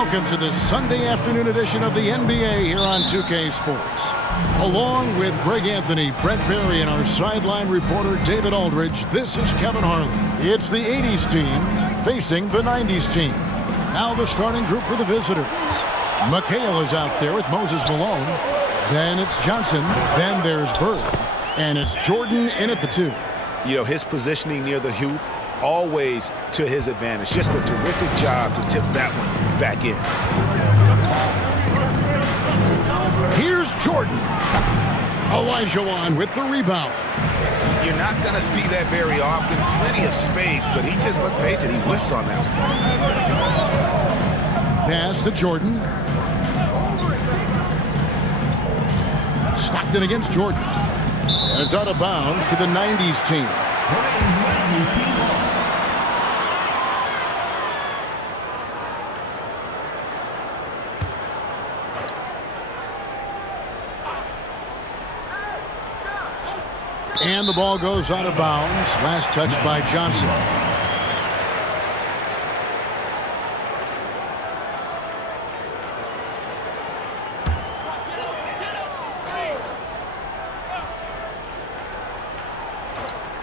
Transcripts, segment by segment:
Welcome to the Sunday afternoon edition of the NBA here on 2K Sports. Along with Greg Anthony, Brent Barry, and our sideline reporter David Aldridge, this is Kevin Harlan. It's the 80s team facing the 90s team. Now the starting group for the visitors. McHale is out there with Moses Malone. Then it's Johnson. Then there's Bird. And it's Jordan in at the 2. You know, his positioning near the hoop, always to his advantage. Just a terrific job to tip that one back in. Here's Jordan. Olajuwon with the rebound. You're not going to see that very often. Plenty of space, but he just, let's face it, he whiffs on that one. Pass to Jordan. Stockton against Jordan. And it's out of bounds to the 90s team. And the ball goes out of bounds. Last touch by Johnson.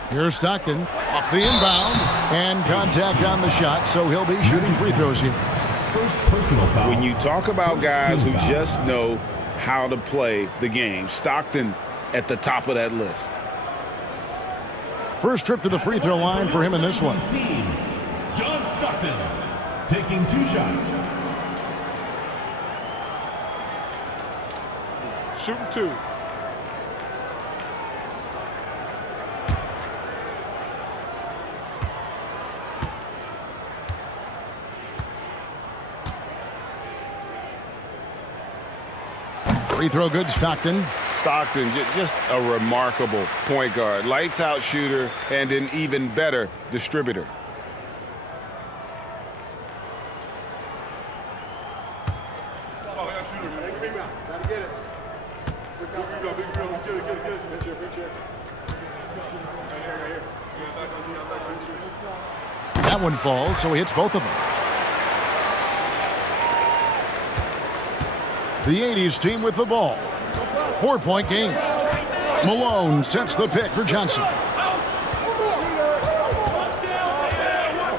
Here's Stockton off the inbound and contact on the shot, so he'll be shooting free throws here. First personal foul. When you talk about guys who just know how to play the game, Stockton at the top of that list. First trip to the free throw line for him in this one. John Stockton taking 2 shots. Shooting 2. Free throw good, Stockton. Stockton, just a remarkable point guard. Lights out shooter and an even better distributor. That one falls, so he hits both of them. The 80s team with the ball. 4-point game. Malone sets the pick for Johnson.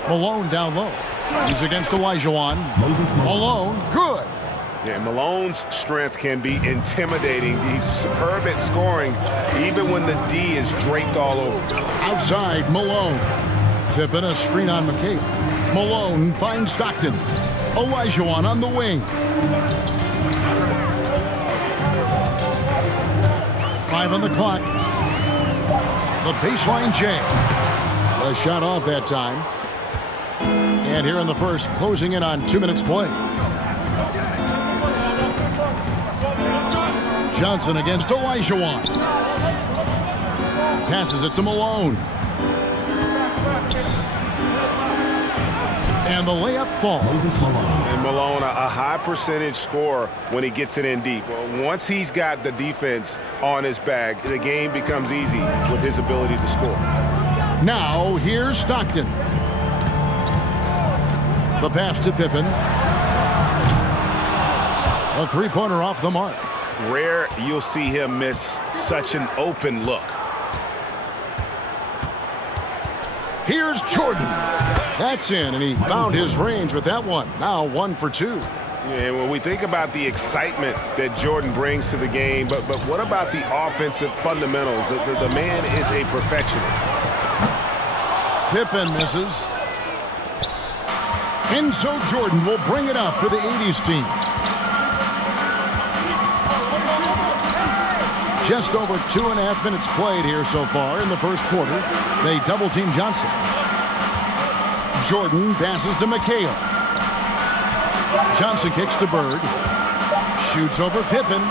Malone down low. He's against Olajuwon. Malone, good. Yeah, Malone's strength can be intimidating. He's superb at scoring, even when the D is draped all over. Outside, Malone. Pippen a screen on McHale. Malone finds Stockton. Olajuwon on the wing. 5 on the clock. The baseline jam. A shot off that time. And here in the first, closing in on 2 minutes play. Johnson against Olajuwon. Passes it to Malone. And the layup falls. And Malone, a high percentage scorer when he gets it in deep. Well, once he's got the defense on his back, the game becomes easy with his ability to score. Now, here's Stockton. The pass to Pippen. A three-pointer off the mark. Rare you'll see him miss such an open look. Here's Jordan. That's in, and he found his range with that one. Now 1 for 2. Yeah, when we think about the excitement that Jordan brings to the game, but what about the offensive fundamentals? The man is a perfectionist. Pippen misses. And so Jordan will bring it up for the 80s team. Just over 2.5 minutes played here so far in the first quarter. They double-team Johnson. Jordan passes to McHale. Johnson kicks to Bird. Shoots over Pippen.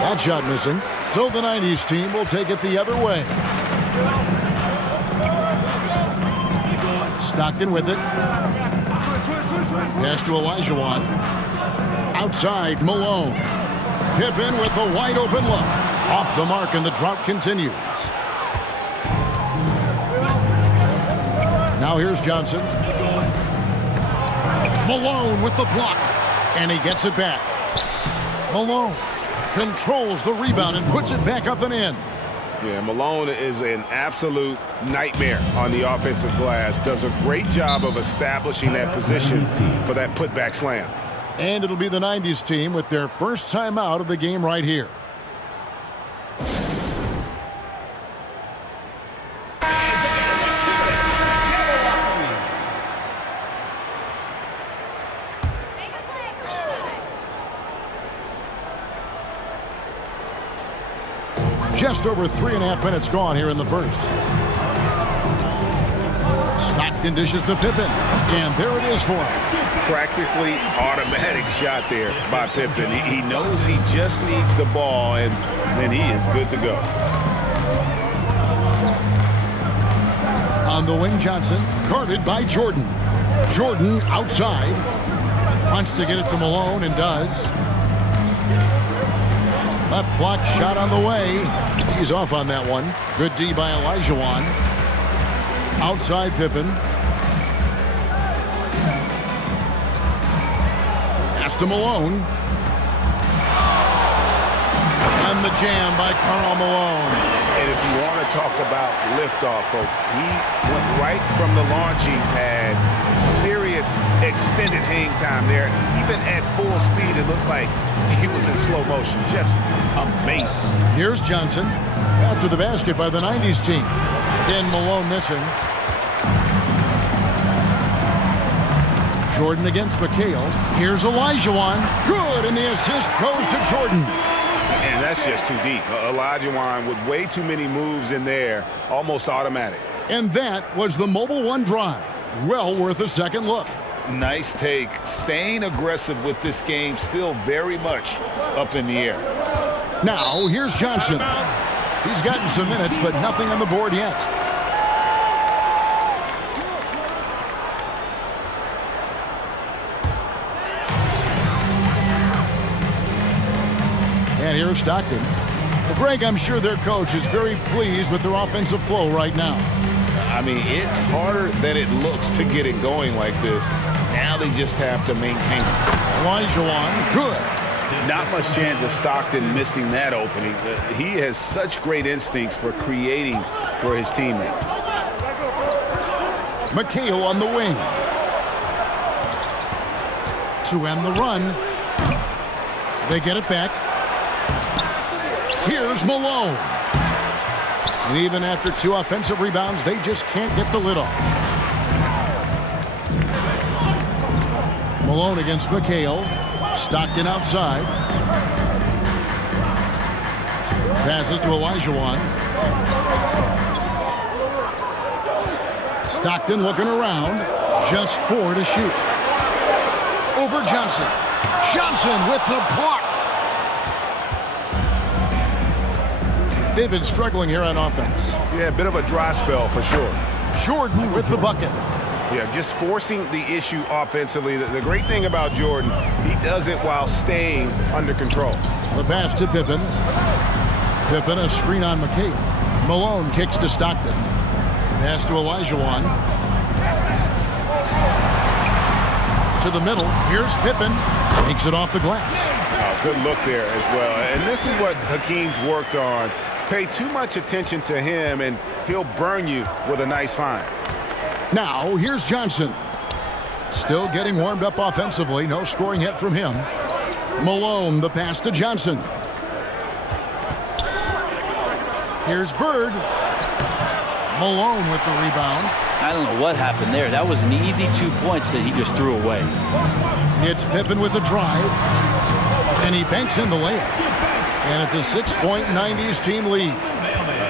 That shot missing. So the 90s team will take it the other way. Stockton with it. Pass to Olajuwon. Outside, Malone. Pippen with the wide open look. Off the mark, and the drought continues. Now here's Johnson. Malone with the block. And he gets it back. Malone controls the rebound and puts it back up and in. Yeah, Malone is an absolute nightmare on the offensive glass. Does a great job of establishing that position for that putback slam. And it'll be the 90s team with their first time out of the game right here. Just over 3.5 minutes gone here in the first. Stockton dishes to Pippen, and there it is for him. Practically automatic shot there by Pippen. He knows he just needs the ball, and then he is good to go. On the wing, Johnson, guarded by Jordan. Jordan outside. Wants to get it to Malone, and does. Left block shot on the way. He's off on that one. Good D by Olajuwon. Outside Pippen. Pass to Malone. And the jam by Karl Malone. And if you want to talk about liftoff, folks, he went right from the launching pad. Serious extended hang time there. Even at full speed, it looked like he was in slow motion. Just amazing. Here's Johnson after the basket by the 90s team. Again, Malone missing. Jordan against McHale. Here's Olajuwon. Good, and the assist goes to Jordan. And that's just too deep. Olajuwon with way too many moves in there, almost automatic. And that was the Mobile One drive. Well worth a second look. Nice take. Staying aggressive with this game, still very much up in the air. Now, here's Johnson. He's gotten some minutes, but nothing on the board yet. And here's Stockton. Well, Greg, I'm sure their coach is very pleased with their offensive flow right now. I mean, it's harder than it looks to get it going like this. Now they just have to maintain it. Olajuwon, good. Not much chance of Stockton missing that opening. He has such great instincts for creating for his teammates. McHale on the wing. To end the run. They get it back. Here's Malone. And even after 2 offensive rebounds, they just can't get the lid off. Malone against McHale. Stockton outside. Passes to Olajuwon. Stockton looking around. Just 4 to shoot. Over Johnson. Johnson with the block. They've been struggling here on offense. Yeah, a bit of a dry spell for sure. Jordan with the bucket. Yeah, just forcing the issue offensively. The great thing about Jordan, he does it while staying under control. The pass to Pippen. Pippen, a screen on McHale. Malone kicks to Stockton. Pass to Olajuwon. To the middle. Here's Pippen. Takes it off the glass. Oh, good look there as well. And this is what Hakeem's worked on. Pay too much attention to him, and he'll burn you with a nice find. Now, here's Johnson. Still getting warmed up offensively. No scoring hit from him. Malone, the pass to Johnson. Here's Bird. Malone with the rebound. I don't know what happened there. That was an easy 2 points that he just threw away. It's Pippen with the drive. And he banks in the layup. And it's a 6-point 90s team lead.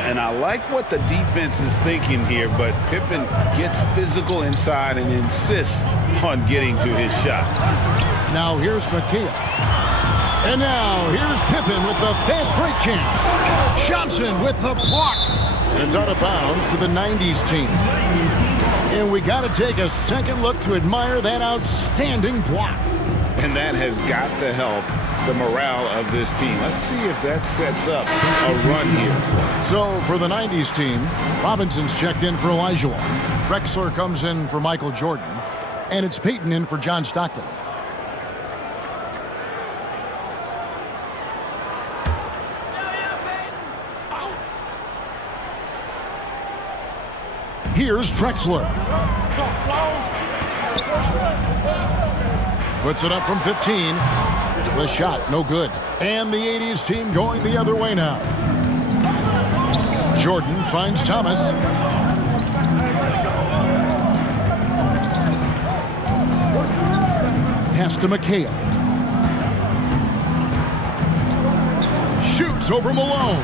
And I like what the defense is thinking here, but Pippen gets physical inside and insists on getting to his shot. Now here's McHale. And now here's Pippen with the fast break chance. Johnson with the block. And it's out of bounds to the 90s team. And we got to take a second look to admire that outstanding block. And that has got to help the morale of this team. Let's see if that sets up a run here. So for the 90s team, Robinson's checked in for Olajuwon. Drexler comes in for Michael Jordan. And it's Payton in for John Stockton. Here's Drexler. Puts it up from 15. The shot, no good. And the 80s team going the other way now. Jordan finds Thomas. Pass to McHale. Shoots over Malone.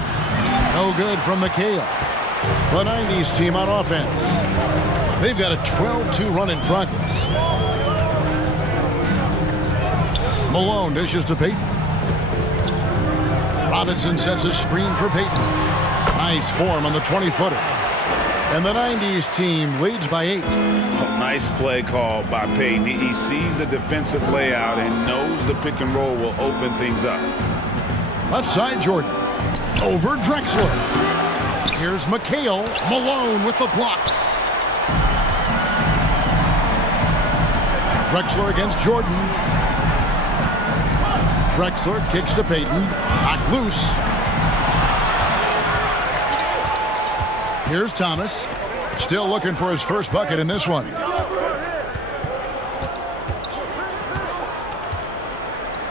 No good from McHale. The 90s team on offense. They've got a 12-2 run in progress. Malone dishes to Payton. Robinson sets a screen for Payton. Nice form on the 20-footer. And the 90s team leads by 8. Nice play call by Payton. He sees the defensive layout and knows the pick and roll will open things up. Left side, Jordan. Over Drexler. Here's McHale. Malone with the block. Drexler against Jordan. Drexler kicks to Payton. Knocked loose. Here's Thomas. Still looking for his first bucket in this one.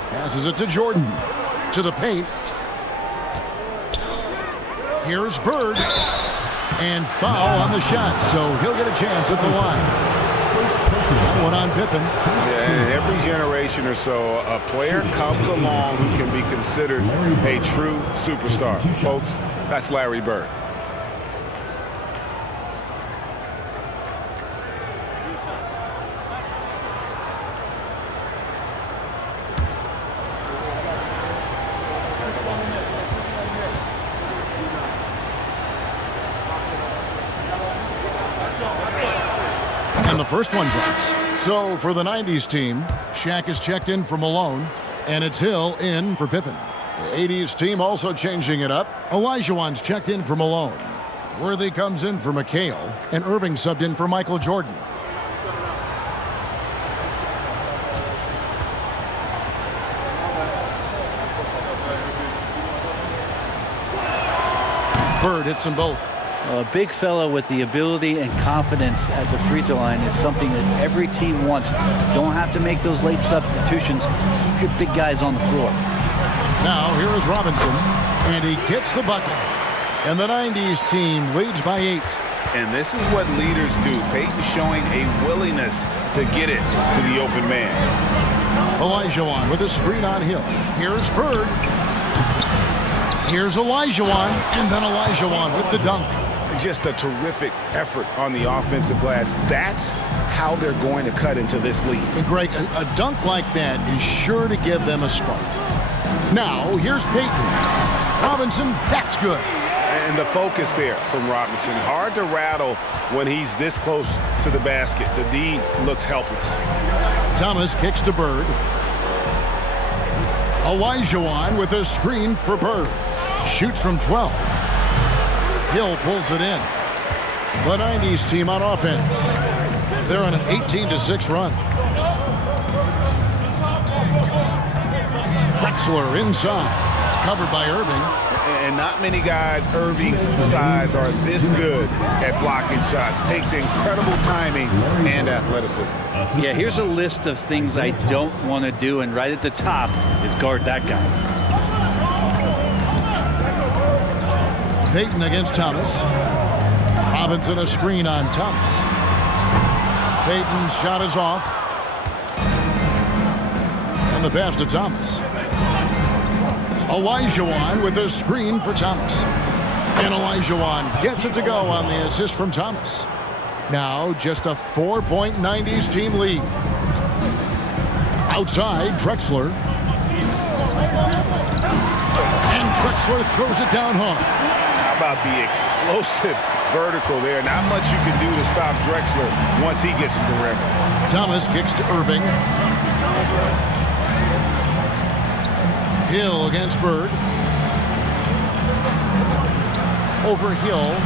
Passes it to Jordan. To the paint. Here's Bird. And foul on the shot, so he'll get a chance at the line. That one on Pippen. Yeah, every generation or so, a player comes along who can be considered a true superstar. Folks, that's Larry Bird. And the first one drops. So for the 90s team, Shaq is checked in for Malone, and it's Hill in for Pippen. The 80s team also changing it up. Olajuwon's checked in for Malone. Worthy comes in for McHale, and Irving subbed in for Michael Jordan. Bird hits them both. A big fella with the ability and confidence at the free throw line is something that every team wants. Don't have to make those late substitutions. Keep your big guys on the floor. Now here is Robinson, and he gets the bucket. And the 90s team leads by 8. And this is what leaders do. Payton showing a willingness to get it to the open man. Olajuwon with a screen on Hill. Here's Bird. Here's Olajuwon, and then Olajuwon with the dunk. Just a terrific effort on the offensive glass. That's how they're going to cut into this lead. And Greg, a dunk like that is sure to give them a spark. Now, here's Payton. Robinson, that's good. And the focus there from Robinson. Hard to rattle when he's this close to the basket. The D looks helpless. Thomas kicks to Bird. Olajuwon with a screen for Bird. Shoots from 12. Hill pulls it in. The 90s team on offense. They're on an 18-6 run. Drexler inside. Covered by Irving. And not many guys Irving's size are this good at blocking shots. Takes incredible timing and athleticism. Yeah, here's a list of things I don't want to do, and right at the top is guard that guy. Payton against Thomas. Robinson a screen on Thomas. Payton's shot is off. And the pass to Thomas. Olajuwon with a screen for Thomas. And Olajuwon gets it to go on the assist from Thomas. Now just a 4-point 90s team lead. Outside, Drexler. And Drexler throws it down hard. How about the explosive vertical there? Not much you can do to stop Drexler once he gets to the rim. Thomas kicks to Irving. Hill against Bird. Over Hill.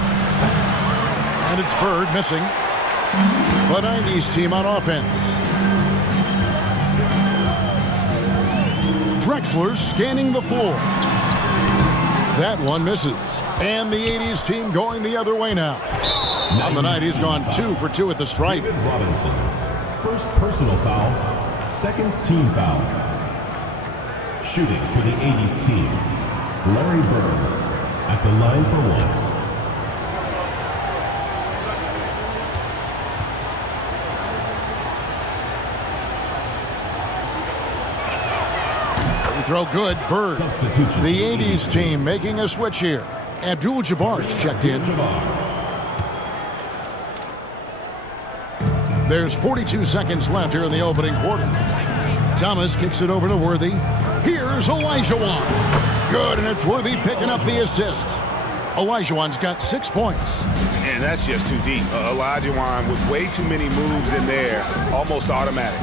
And it's Bird missing. The 90s team on offense. Drexler scanning the floor. That one misses. And the 80s team going the other way now. On the night, he's gone 2 for 2 at the stripe. David Robinson. First personal foul. Second team foul. Shooting for the 80s team, Larry Bird at the line for one. Throw good. Bird. Substitution. The 80s team making a switch here. Abdul-Jabbar is checked in. There's 42 seconds left here in the opening quarter. Thomas kicks it over to Worthy. Here's Olajuwon. Good, and it's Worthy picking up the assist. Olajuwon's got 6 points. And that's just too deep. Olajuwon with way too many moves in there, almost automatic.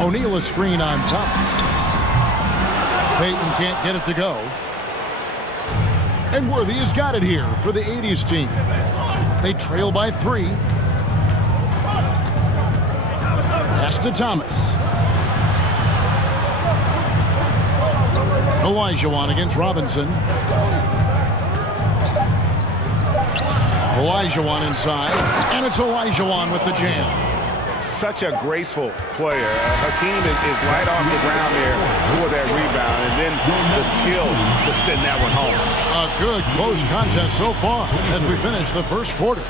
O'Neal a screen on Thomas. Payton can't get it to go. And Worthy has got it here for the 80s team. They trail by 3. Pass to Thomas. Olajuwon against Robinson. Olajuwon inside. And it's Olajuwon with the jam. Such a graceful player. Hakeem is light off the ground there for that rebound, and then the skill to send that one home. A good close contest so far as we finish the first quarter.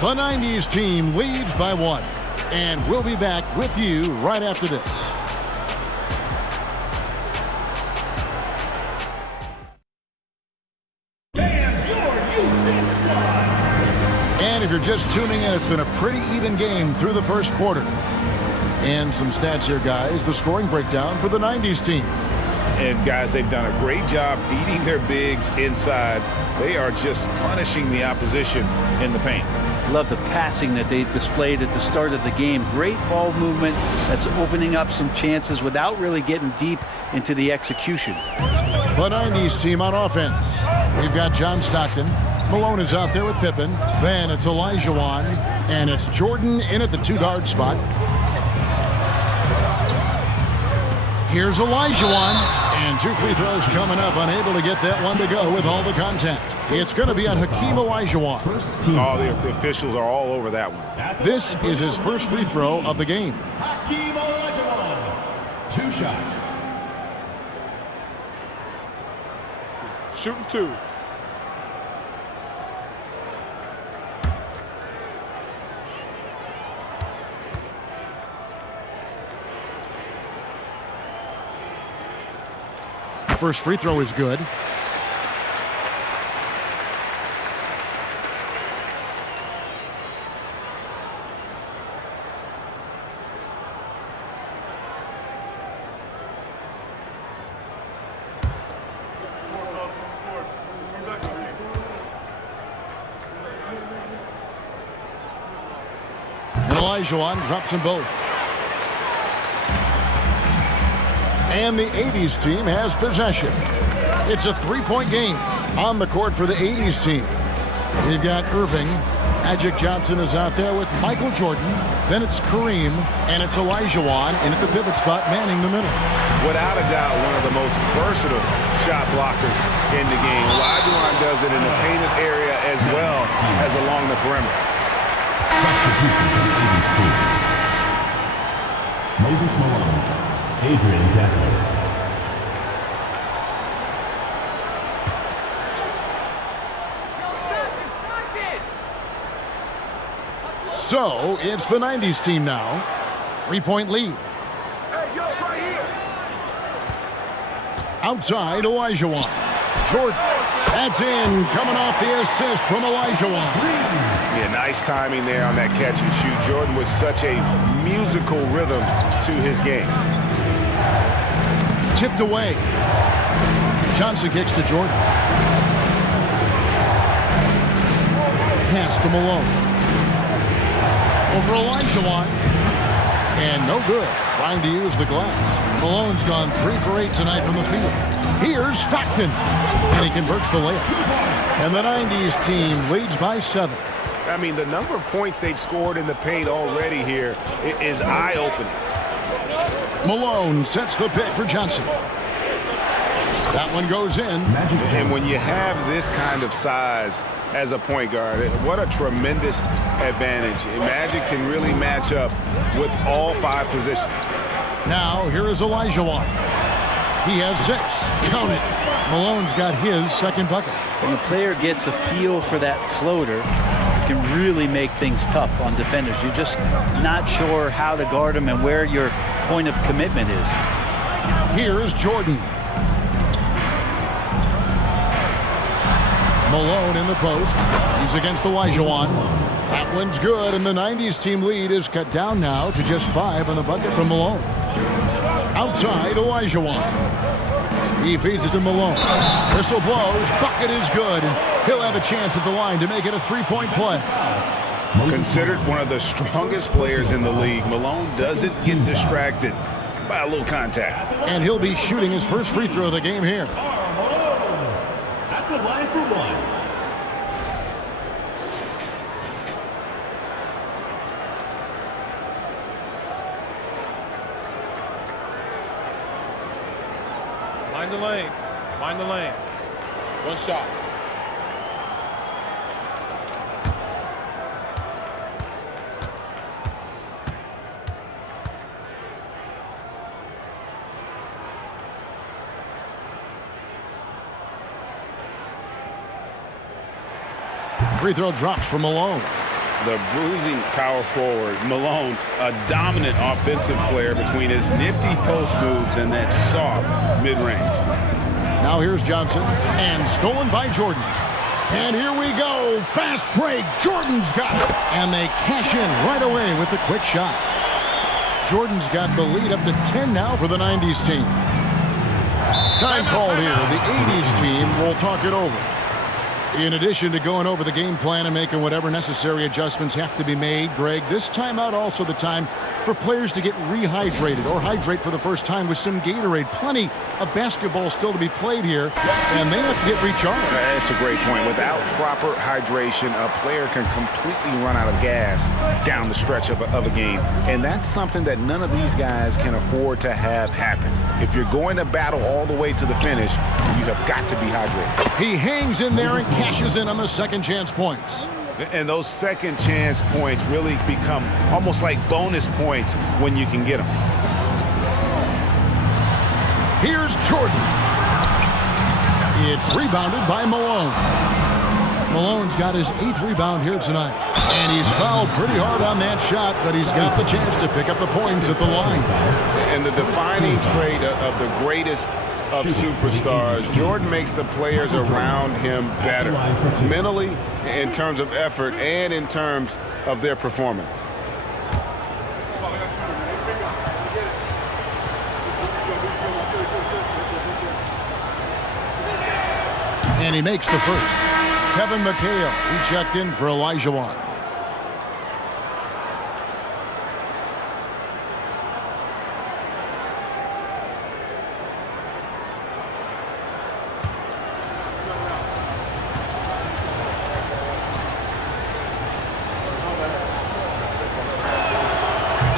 The 90s team leads by 1. And we'll be back with you right after this. And if you're just tuning in, it's been a pretty even game through the first quarter. And some stats here, guys. The scoring breakdown for the 90s team. And guys, they've done a great job feeding their bigs inside. They are just punishing the opposition in the paint. Love the passing that they displayed at the start of the game. Great ball movement that's opening up some chances without really getting deep into the execution. The 90s team on offense. We've got John Stockton. Malone is out there with Pippen. Then it's Olajuwon. And it's Jordan in at the 2-guard spot. Here's Olajuwon. And 2 free throws coming up. Unable to get that one to go with all the contact. It's going to be on Hakeem Olajuwon. All the officials are all over that one. This is his first free throw of the game. Hakeem Olajuwon. 2 shots. Shooting 2. First free throw is good. And Olajuwon drops them both. And the 80s team has possession. It's a 3-point game on the court for the 80s team. We've got Irving. Magic Johnson is out there with Michael Jordan. Then it's Kareem, and it's Olajuwon in at the pivot spot, manning the middle. Without a doubt, one of the most versatile shot blockers in the game. Olajuwon does it in the painted area as well as along the perimeter. Substitution for the 80s team. Moses Malone, Adrian Gatlin. So it's the 90s team now. 3-point lead. Hey, yo, right here. Outside, Olajuwon. Jordan. That's in. Coming off the assist from Olajuwon. Yeah, nice timing there on that catch and shoot. Jordan with such a musical rhythm to his game. Tipped away. Johnson kicks to Jordan. Pass to Malone. Over Olajuwon. And no good. Trying to use the glass. Malone's gone 3 for 8 tonight from the field. Here's Stockton. And he converts the layup. And the 90s team leads by 7. I mean, the number of points they've scored in the paint already here is eye-opening. Malone sets the pick for Johnson. That one goes in. Magic Johnson. And when you have this kind of size as a point guard, what a tremendous advantage. Magic can really match up with all 5 positions. Now, here is Olajuwon. He has 6. Count it. Malone's got his second bucket. When a player gets a feel for that floater, it can really make things tough on defenders. You're just not sure how to guard them and where your point of commitment is. Here is Jordan. Malone in the post. He's against Olajuwon. That one's good, and the 90s team lead is cut down now to just 5 on the bucket from Malone. Outside, Olajuwon. He feeds it to Malone. Whistle blows. Bucket is good. And he'll have a chance at the line to make it a 3-point play. Considered one of the strongest players in the league, Malone doesn't get distracted by a little contact. And he'll be shooting his first free throw of the game here. At the line for 1. Mind the lanes. Mind the lanes. One shot. Free throw drops for Malone. The bruising power forward, Malone, a dominant offensive player between his nifty post moves and that soft mid-range. Now here's Johnson, and stolen by Jordan. And here we go. Fast break. Jordan's got it. And they cash in right away with the quick shot. Jordan's got the lead up to 10 now for the 90s team. Time called here. The 80s team will talk it over. In addition to going over the game plan and making whatever necessary adjustments have to be made, Greg, this timeout also the time for players to get rehydrated or hydrate for the first time with some Gatorade. Plenty of basketball still to be played here, and they have to get recharged. That's a great point. Without proper hydration, a player can completely run out of gas down the stretch of a game. And that's something that none of these guys can afford to have happen. If you're going to battle all the way to the finish, you have got to be hydrated. He hangs in there and cashes in on the second chance points. And those second chance points really become almost like bonus points when you can get them. Here's Jordan. It's rebounded by Malone. Malone's got his 8th rebound here tonight. And he's fouled pretty hard on that shot, but he's got the chance to pick up the points at the line. And the defining trait of the greatest of superstars, Jordan makes the players around him better, mentally, in terms of effort, and in terms of their performance. And he makes the first. Kevin McHale, he checked in for Olajuwon.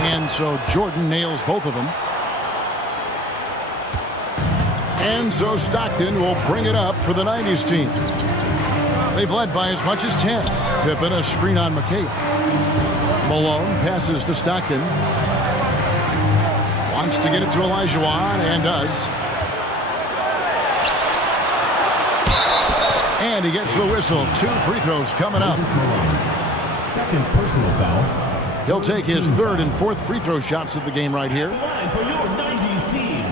And so Jordan nails both of them. And so Stockton will bring it up for the 90s team. They've led by as much as 10. Pippen a screen on McHale. Malone passes to Stockton. Wants to get it to Olajuwon and does. And he gets the whistle. 2 free throws coming up. Second personal foul. He'll take his 3rd and 4th free throw shots of the game right here. Line for your 90s team,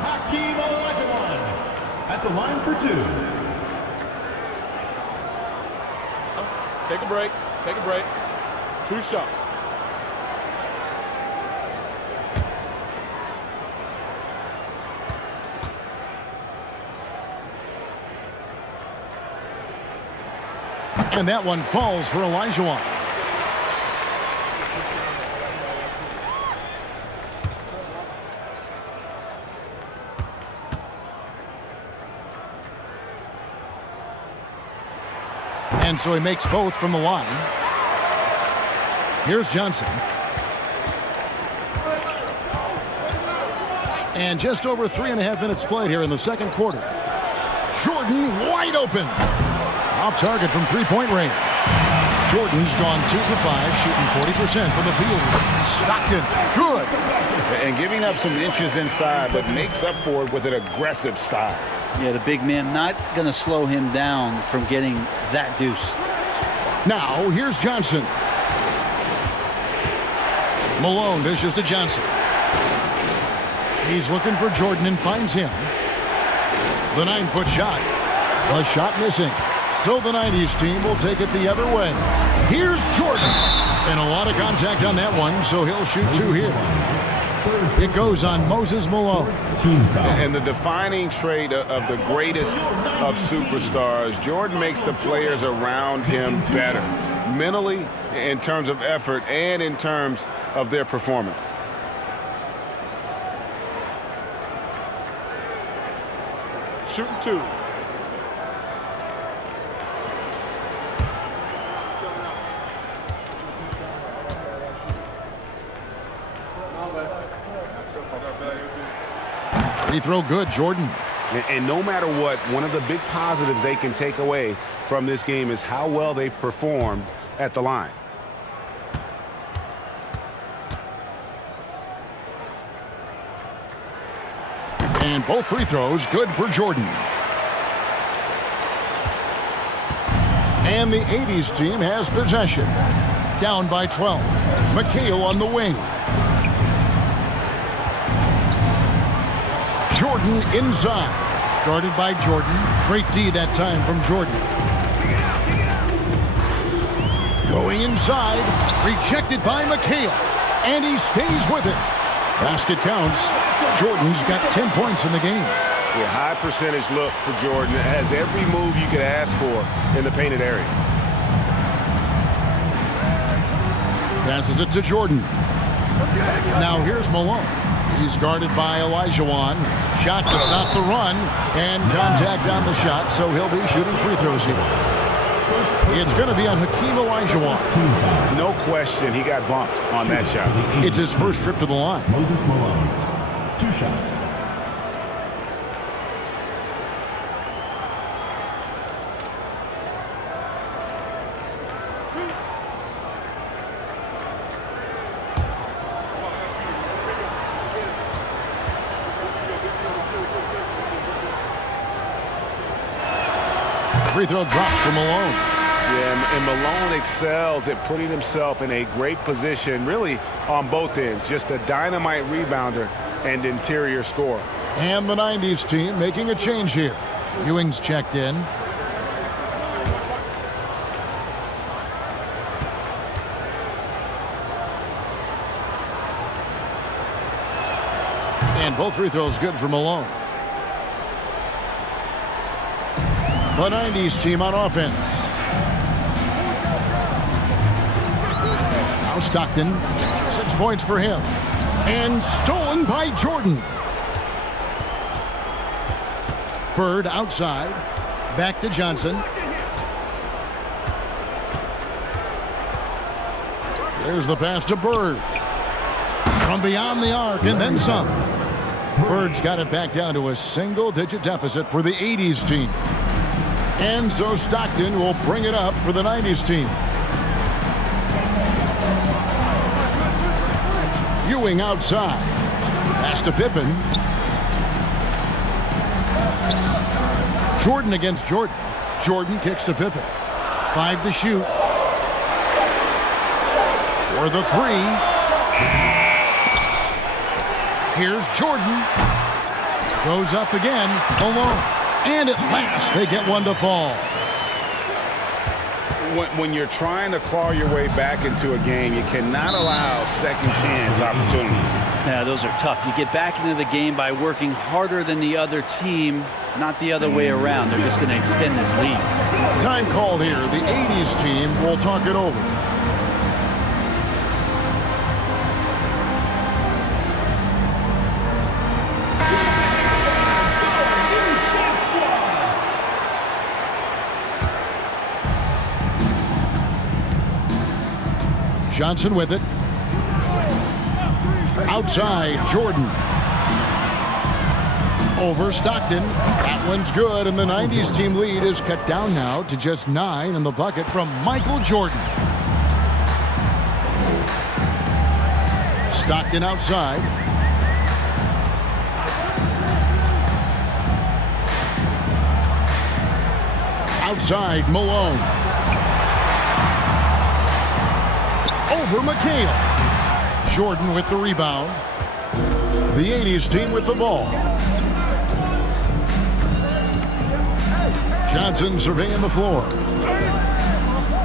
Hakeem Olajuwon. At the line for 2. Take a break. Take a break. 2 shots. And that one falls for Olajuwon. And so he makes both from the line. Here's Johnson. And just over 3.5 minutes played here in the second quarter. Jordan wide open. Off target from three-point range. Jordan's gone 2 for 5, shooting 40% from the field. Stockton, good. And giving up some inches inside, but makes up for it with an aggressive style. Yeah, the big man not going to slow him down from getting that deuce. Now, here's Johnson. Malone dishes to Johnson. He's looking for Jordan and finds him. The 9-foot shot. A shot missing. So the 90s team will take it the other way. Here's Jordan. And a lot of contact on that one, so he'll shoot 2 here. It goes on Moses Malone. And the defining trait of the greatest of superstars, Jordan makes the players around him better. Mentally, in terms of effort, and in terms of their performance. Shooting 2. Free throw good, Jordan. And no matter what, one of the big positives they can take away from this game is how well they performed at the line. And both free throws good for Jordan. And the 80s team has possession. Down by 12. McHale on the wing. Jordan inside. Guarded by Jordan. Great D that time from Jordan. Going inside. Rejected by McHale. And he stays with it. Basket counts. Jordan's got 10 points in the game. Yeah, high percentage look for Jordan. It has every move you could ask for in the painted area. Passes it to Jordan. Now here's Malone. He's guarded by Olajuwon. Shot to stop the run. And contact on the shot, so he'll be shooting free throws here. It's going to be on Hakeem Olajuwon. No question he got bumped on that shot. It's his first trip to the line. Moses Malone. 2 shots. Free throw drops for Malone. Yeah, and Malone excels at putting himself in a great position, really on both ends. Just a dynamite rebounder and interior scorer. And the 90s team making a change here. Ewing's checked in. And both free throws good for Malone. The 90s team on offense. Now Stockton. 6 points for him. And stolen by Jordan. Bird outside. Back to Johnson. There's the pass to Bird. From beyond the arc and then some. Bird's got it back down to a single-digit deficit for the 80s team. And so Stockton will bring it up for the 90s team. Ewing outside. Pass to Pippen. Jordan against Jordan. Jordan kicks to Pippen. 5 to shoot. For the 3. Here's Jordan. Goes up again. Alone. And at last, they get one to fall. When you're trying to claw your way back into a game, you cannot allow second chance opportunities. Yeah, those are tough. You get back into the game by working harder than the other team, not the other way around. They're just going to extend this lead. Time called here. The 80s team will talk it over. Johnson with it. Outside, Jordan. Over Stockton. That one's good, and the 90s team lead is cut down now to just 9 in the bucket from Michael Jordan. Stockton outside. Outside, Malone. Over McHale. Jordan with the rebound. The 80s team with the ball. Johnson surveying the floor.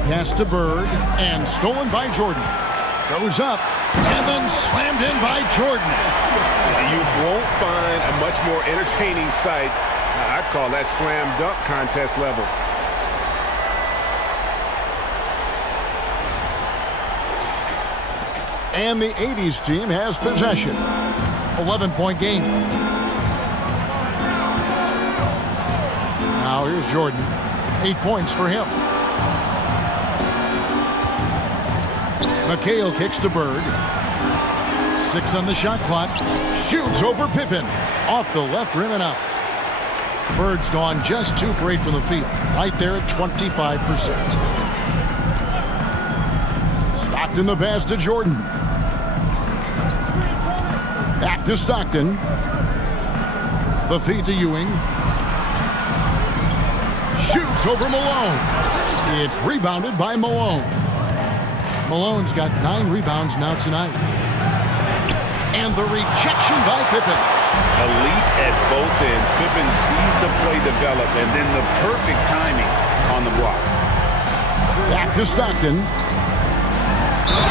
Pass to Bird, and stolen by Jordan. Goes up, and then slammed in by Jordan. You won't find a much more entertaining sight. I'd call that slam dunk contest level. And the 80s team has possession. 11-point game. Now here's Jordan. 8 points for him. McHale kicks to Bird. 6 on the shot clock. Shoots over Pippen. Off the left rim and out. Bird's gone just 2 for 8 from the field. Right there at 25%. Stockton the pass to Jordan. Back to Stockton. The feed to Ewing. Shoots over Malone. It's rebounded by Malone. Malone's got 9 rebounds now tonight. And the rejection by Pippen. Elite at both ends. Pippen sees the play develop, and then the perfect timing on the block. Back to Stockton.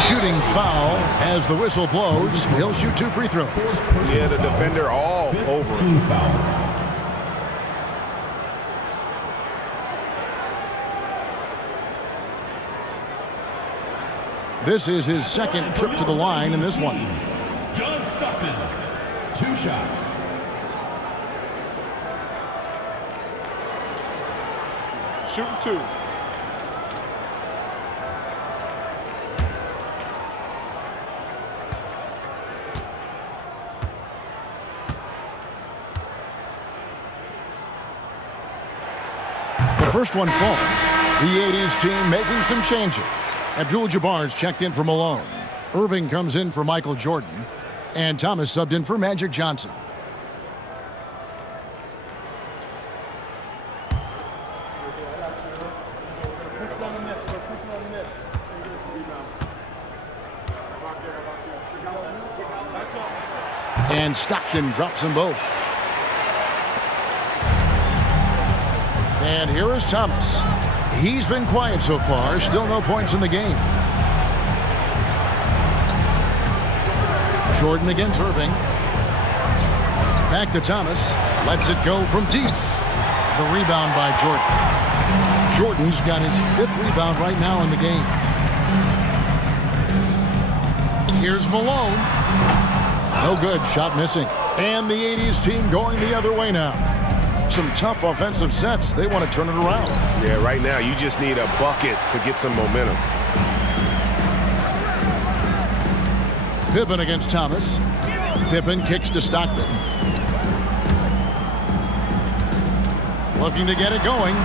Shooting foul as the whistle blows. He'll shoot 2 free throws. Yeah, the defender all over. Team foul. This is his second trip to the line in this one. John Stockton, 2 shots. Shooting 2. The first one falls. The 80s team making some changes. Abdul-Jabbar's checked in for Malone. Irving comes in for Michael Jordan. And Thomas subbed in for Magic Johnson. And Stockton drops them both. And here is Thomas. He's been quiet so far. Still no points in the game. Jordan against Irving. Back to Thomas. Lets it go from deep. The rebound by Jordan. Jordan's got his 5th rebound right now in the game. Here's Malone. No good. Shot missing. And the 80s team going the other way now. Some tough offensive sets. They want to turn it around. Yeah, right now you just need a bucket to get some momentum. Pippen against Thomas. Pippen kicks to Stockton. Looking to get it going.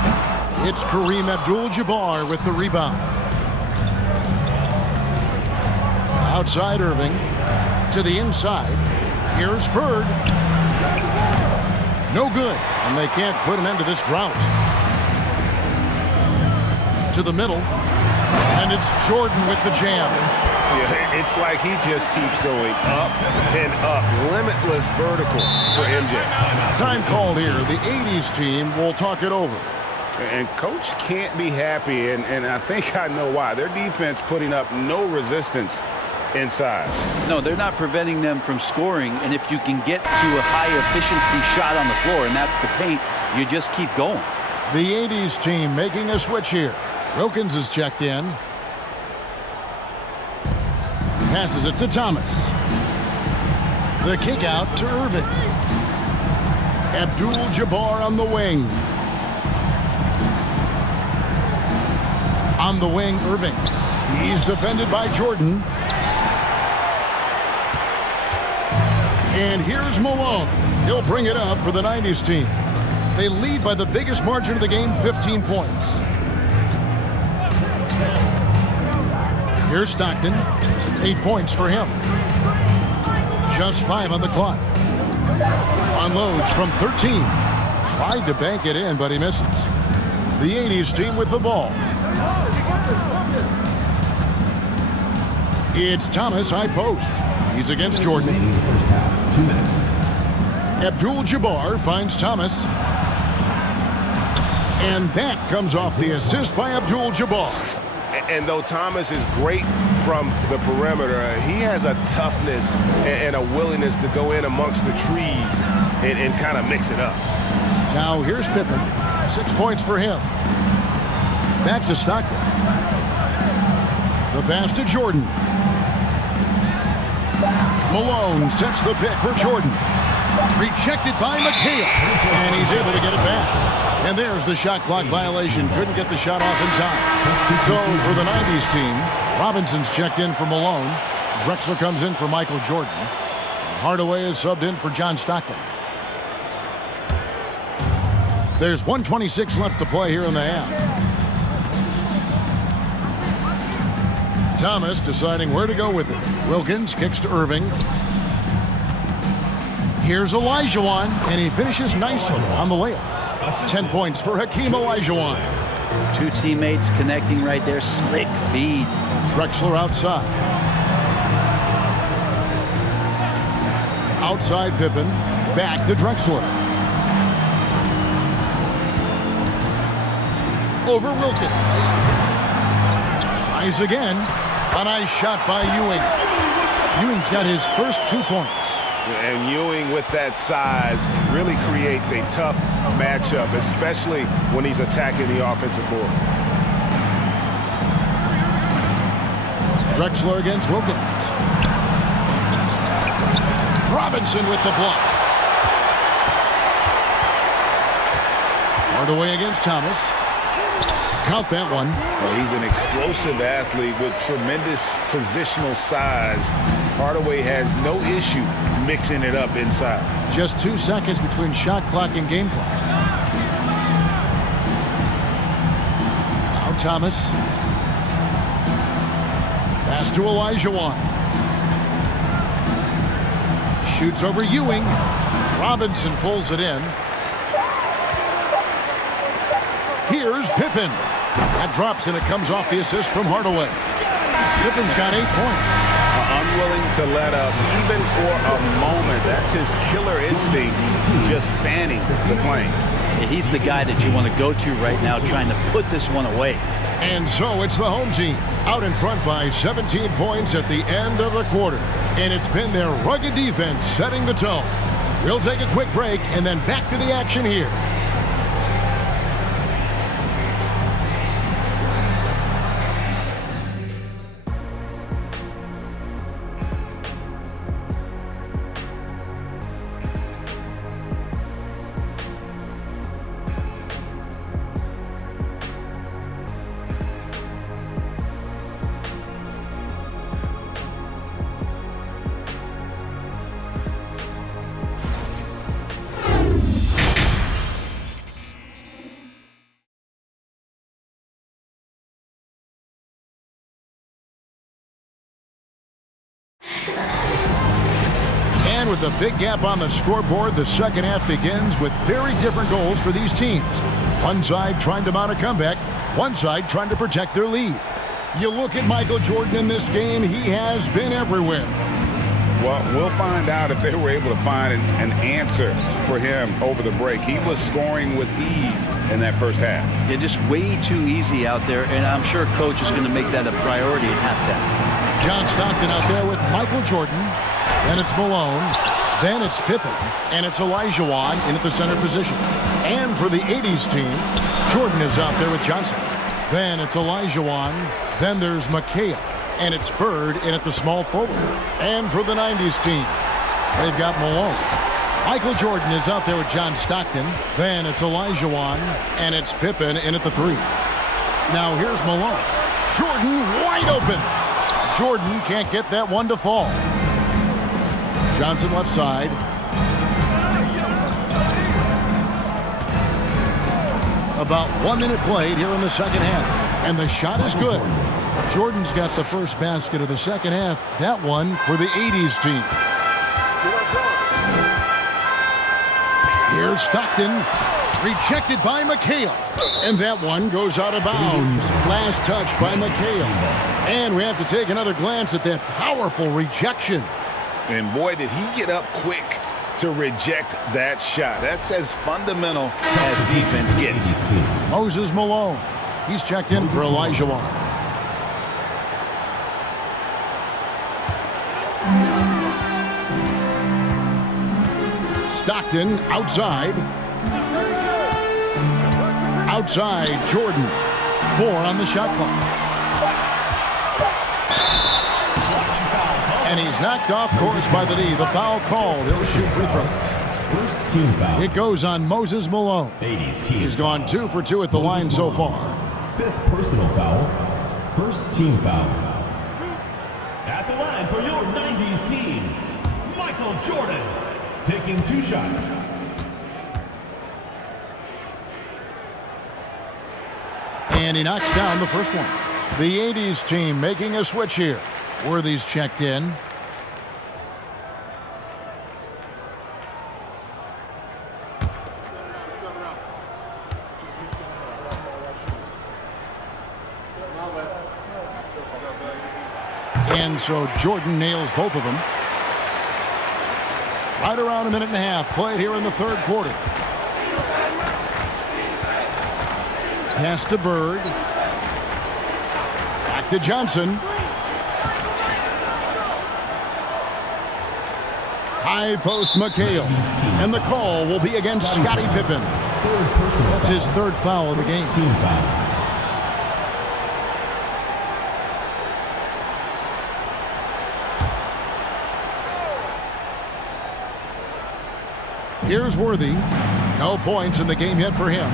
It's Kareem Abdul-Jabbar with the rebound. Outside Irving. To the inside. Here's Bird. No good, and they can't put an end to this drought. To the middle, and it's Jordan with the jam. Yeah, it's like he just keeps going up and up. Limitless vertical for MJ. Time called here. The 80s team will talk it over. And Coach can't be happy, and I think I know why. Their defense putting up no resistance inside. No, they're not preventing them from scoring, and if you can get to a high-efficiency shot on the floor, and that's the paint, you just keep going. The 80s team making a switch here. Wilkins is checked in. Passes it to Thomas. The kick out to Irving. Abdul-Jabbar on the wing. On the wing, Irving. He's defended by Jordan. And here's Malone. He'll bring it up for the 90s team. They lead by the biggest margin of the game, 15 points. Here's Stockton. 8 points for him. Just 5 on the clock. Unloads from 13. Tried to bank it in, but he misses. The 80s team with the ball. It's Thomas high post. He's against Jordan. Remaining the first half, 2 minutes. Abdul-Jabbar finds Thomas. And that comes off the assist by Abdul-Jabbar. And though Thomas is great from the perimeter, he has a toughness and a willingness to go in amongst the trees and kind of mix it up. Now here's Pippen. 6 points for him. Back to Stockton. The pass to Jordan. Malone sets the pick for Jordan. Rejected by McHale. And he's able to get it back. And there's the shot clock violation. Couldn't get the shot off in time. So for the 90s team, Robinson's checked in for Malone. Drexler comes in for Michael Jordan. Hardaway is subbed in for John Stockton. There's 1:26 left to play here in the half. Thomas deciding where to go with it. Wilkins kicks to Irving. Here's Olajuwon, and he finishes nicely on the layup. 10 points for Hakeem Olajuwon. 2 teammates connecting right there. Slick feed. Drexler outside. Outside Pippen. Back to Drexler. Over Wilkins. Tries again. A nice shot by Ewing. Ewing's got his first 2 points. And Ewing with that size really creates a tough matchup, especially when he's attacking the offensive board. Drexler against Wilkins. Robinson with the block. Hardaway against Thomas. Count that one. Well, he's an explosive athlete with tremendous positional size. Hardaway has no issue mixing it up inside. Just 2 seconds between shot clock and game clock. Now Thomas. Pass to Olajuwon. Shoots over Ewing. Robinson pulls it in. Here's Pippen. That drops and it comes off the assist from Hardaway. Pippen's got 8 points. Unwilling to let up even for a moment. That's his killer instinct. Just fanning the flame. He's the guy that you want to go to right now trying to put this one away. And so it's the home team out in front by 17 points at the end of the quarter. And it's been their rugged defense setting the tone. We'll take a quick break and then back to the action here. And with a big gap on the scoreboard, the second half begins with very different goals for these teams. One side trying to mount a comeback, one side trying to protect their lead. You look at Michael Jordan in this game, he has been everywhere. Well, we'll find out if they were able to find an answer for him over the break. He was scoring with ease in that first half. They're just way too easy out there, and I'm sure coach is going to make that a priority at halftime. John Stockton out there with Michael Jordan. Then it's Malone. Then it's Pippen. And it's Olajuwon in at the center position. And for the 80s team, Jordan is out there with Johnson. Then it's Olajuwon. Then there's McHale. And it's Bird in at the small forward. And for the 90s team, they've got Malone. Michael Jordan is out there with John Stockton. Then it's Olajuwon. And it's Pippen in at the 3. Now here's Malone. Jordan wide open. Jordan can't get that one to fall. Johnson left side. About 1 minute played here in the second half. And the shot is good. Jordan's got the first basket of the second half. That one for the 80s team. Here's Stockton. Rejected by McHale. And that one goes out of bounds. Last touch by McHale. And we have to take another glance at that powerful rejection. And boy, did he get up quick to reject that shot. That's as fundamental as defense gets. Moses Malone. He's checked in for Elijah Wan. Stockton outside. Outside, Jordan. 4 on the shot clock. And he's knocked off course by the D. The foul called. He'll shoot free throws. First team foul. It goes on Moses Malone. 80s team. He's gone 2 for 2 at the line so far. Fifth personal foul. First team foul. At the line for your 90s team, Michael Jordan. Taking 2 shots. And he knocks down the first one. The 80s team making a switch here. Worthy's checked in. And so Jordan nails both of them. Right around a minute and a half played here in the third quarter. Pass to Bird. Back to Johnson. High post McHale. And the call will be against Scottie Pippen. That's his third foul of the game. Team foul. Here's Worthy. No points in the game yet for him.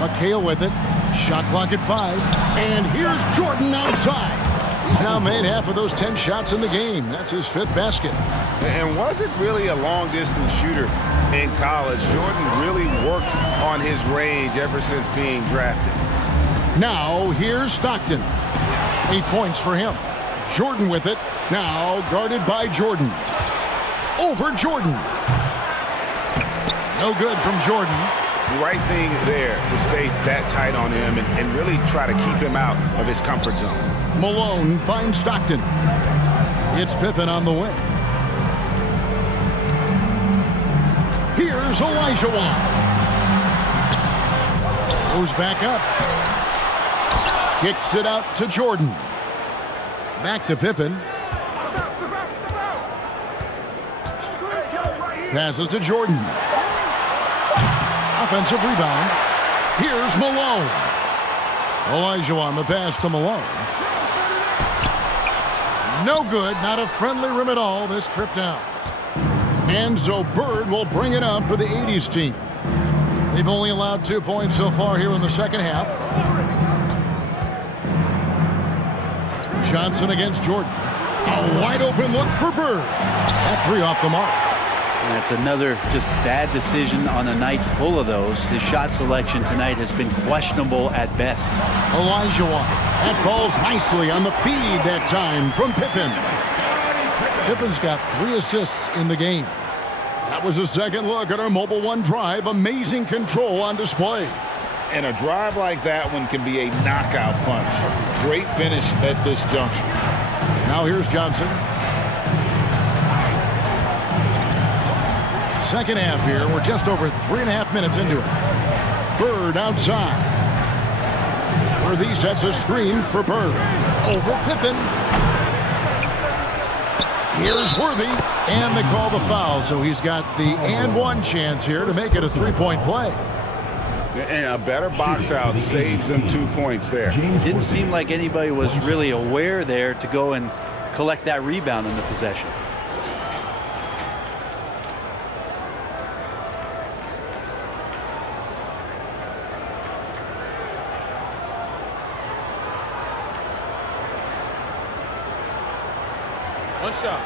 McHale with it. Shot clock at 5. And here's Jordan outside. He's now made half of those 10 shots in the game. That's his 5th basket. And wasn't really a long-distance shooter in college. Jordan really worked on his range ever since being drafted. Now here's Stockton. 8 points for him. Jordan with it. Now guarded by Jordan. Over Jordan. No good from Jordan. The right thing there to stay that tight on him and really try to keep him out of his comfort zone. Malone finds Stockton. It's Pippen on the wing. Here's Elijah Wan. Goes back up. Kicks it out to Jordan. Back to Pippen. Passes to Jordan. Offensive rebound. Here's Malone. Elijah on the pass to Malone. No good. Not a friendly rim at all this trip down. And so Bird will bring it up for the 80s team. They've only allowed 2 points so far here in the second half. Johnson against Jordan. A wide open look for Bird. That 3 off the mark. And that's another just bad decision on a night full of those. His shot selection tonight has been questionable at best. Elijah Wan. That falls nicely on the feed that time from Pippen. Pippen's got 3 assists in the game. That was a second look at our Mobile One drive. Amazing control on display. And a drive like that one can be a knockout punch. Great finish at this juncture. Now here's Johnson. Second half here. We're just over 3.5 minutes into it. Bird outside. Worthy sets a screen for Bird. Over Pippen. Here's Worthy. And they call the foul. So he's got the and one chance here to make it a 3-point play. And a better box out saves them 2 points there. Didn't seem like anybody was really aware there to go and collect that rebound in the possession. One shot.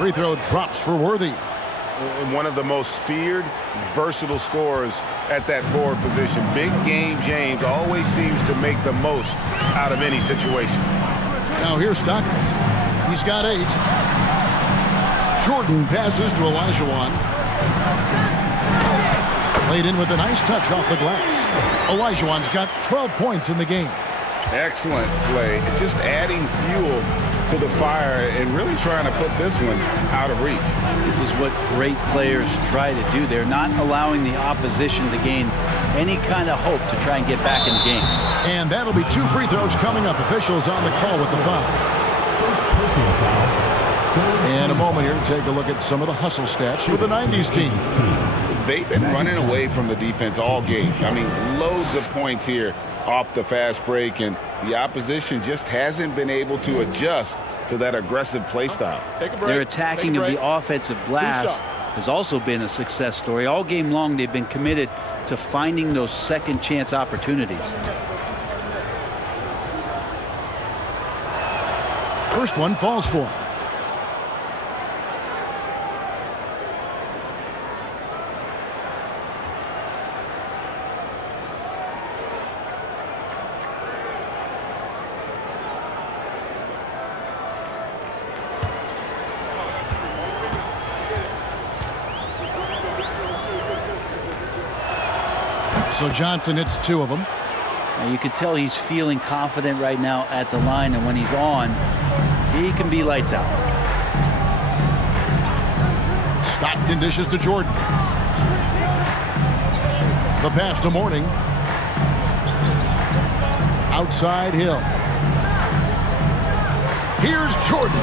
free throw drops for Worthy. One of the most feared, versatile scorers at that forward position. Big game James always seems to make the most out of any situation. Now here's Stockton. He's got 8. Jordan passes to Olajuwon. Laid in with a nice touch off the glass. Olajuwon's got 12 points in the game. Excellent play. Just adding fuel to the fire and really trying to put this one out of reach. This is what great players try to do. They're not allowing the opposition to gain any kind of hope to try and get back in the game. And that'll be 2 free throws coming up. Officials on the call with the foul. First personal foul. And a moment here to take a look at some of the hustle stats for the 90s team. They've been running away from the defense all game. I mean, loads of points here off the fast break, and the opposition just hasn't been able to adjust to that aggressive play style. Take a break. Their attacking of the offensive glass has also been a success story. All game long, they've been committed to finding those second chance opportunities. First one falls for him. So Johnson hits 2 of them. Now you can tell he's feeling confident right now at the line, and when he's on, he can be lights out. Stockton dishes to Jordan. The pass to Mourning. Outside Hill. Here's Jordan.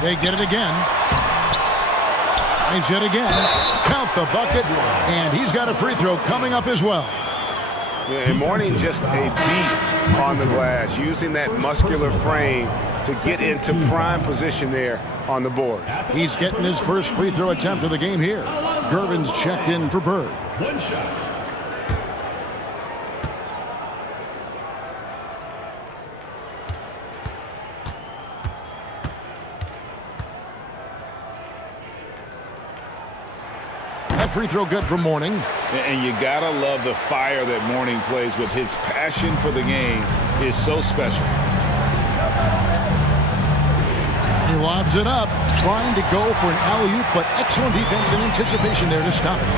They get it again. Tries it again. Count the bucket. And he's got a free throw coming up as well. And Mourning just a beast on the glass, using that muscular frame to get into prime position there on the board. He's getting his first free throw attempt of the game here. Gervin's checked in for Bird. One shot. That free throw good from Mourning. And you gotta love the fire that Mourning plays with. His passion for the game is so special. He lobs it up, trying to go for an alley-oop, but excellent defense and anticipation there to stop it.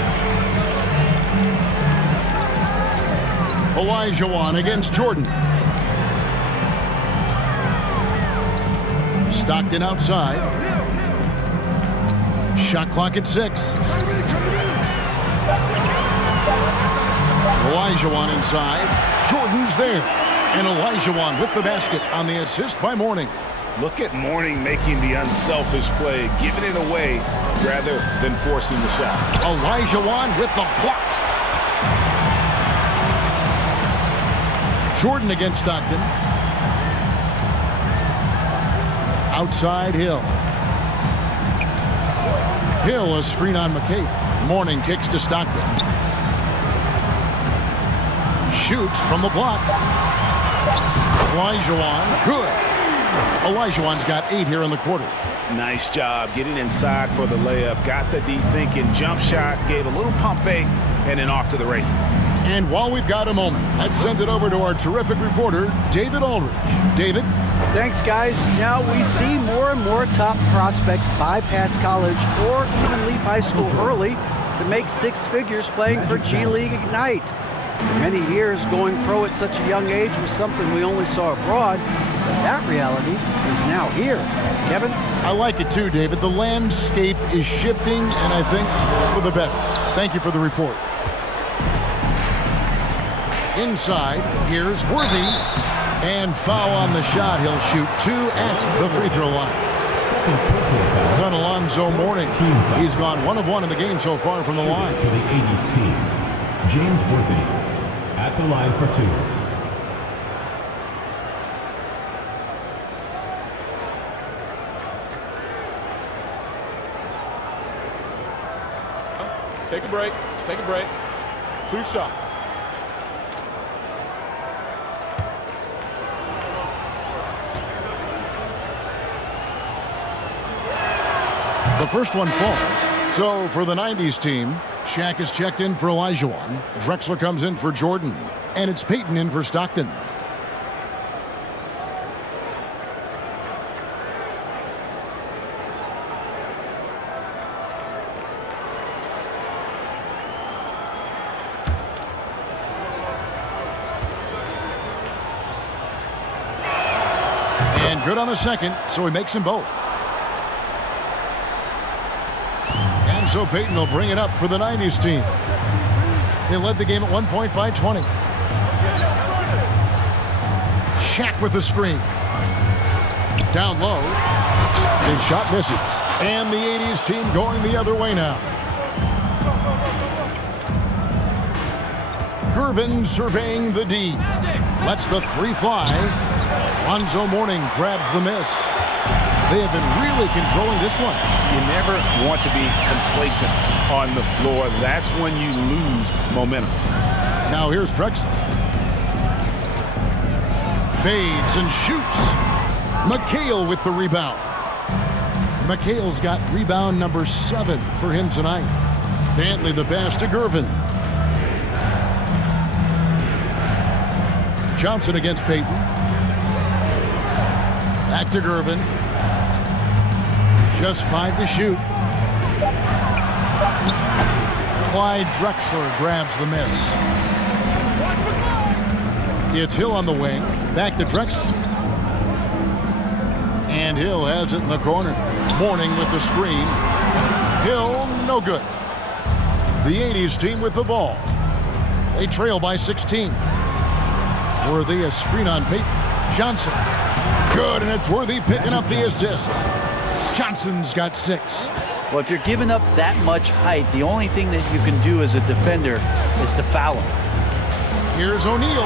Olajuwon against Jordan. Stockton outside. Shot clock at 6. Olajuwon inside. Jordan's there. And Olajuwon with the basket on the assist by Mourning. Look at Mourning making the unselfish play, giving it away rather than forcing the shot. Olajuwon with the block. Jordan against Stockton. Outside Hill. Hill, a screen on McCabe. Mourning kicks to Stockton. Shoots from the block. Olajuwon, good. Olajuwon's got 8 here in the quarter. Nice job getting inside for the layup. Got the deep thinking jump shot, gave a little pump fake, and then off to the races. And while we've got a moment, let's send it over to our terrific reporter, David Aldridge. David? Thanks, guys. Now we see more and more top prospects bypass college or even leave high school early to make 6 figures playing for G League Ignite. For many years, going pro at such a young age was something we only saw abroad, but that reality is now here. Kevin? I like it too, David. The landscape is shifting, and I think for the better. Thank you for the report. Inside, here's Worthy. And foul on the shot. He'll shoot 2 at the free throw line. It's on Alonzo Mourning. He's gone 1 of 1 in the game so far from the line. For the 80s team, James Worthy at the line for 2. Take a break. Take a break. 2 shots. The first one falls. So for the 90s team, Shaq is checked in for Olajuwon. Drexler comes in for Jordan. And it's Payton in for Stockton. And good on the second, so he makes them both. And so Payton will bring it up for the 90s team. They led the game at 1 point by 20. Shaq with the screen. Down low. His shot misses. And the 80s team going the other way now. Gervin surveying the D. Lets the three fly. Lonzo Mourning grabs the miss. They have been really controlling this one. You never want to be complacent on the floor. That's when you lose momentum. Now here's Drexler. Fades and shoots. McHale with the rebound. McHale's got rebound number 7 for him tonight. Dantley the pass to Gervin. Johnson against Payton. Back to Gervin. Just 5 to shoot. Clyde Drexler grabs the miss. It's Hill on the wing. Back to Drexler. And Hill has it in the corner. Mourning with the screen. Hill, no good. The 80s team with the ball. They trail by 16. Worthy, a screen on Payton. Johnson. Good, and it's Worthy picking up the assist. Johnson's got 6. Well, if you're giving up that much height, the only thing that you can do as a defender is to foul him. Here's O'Neal.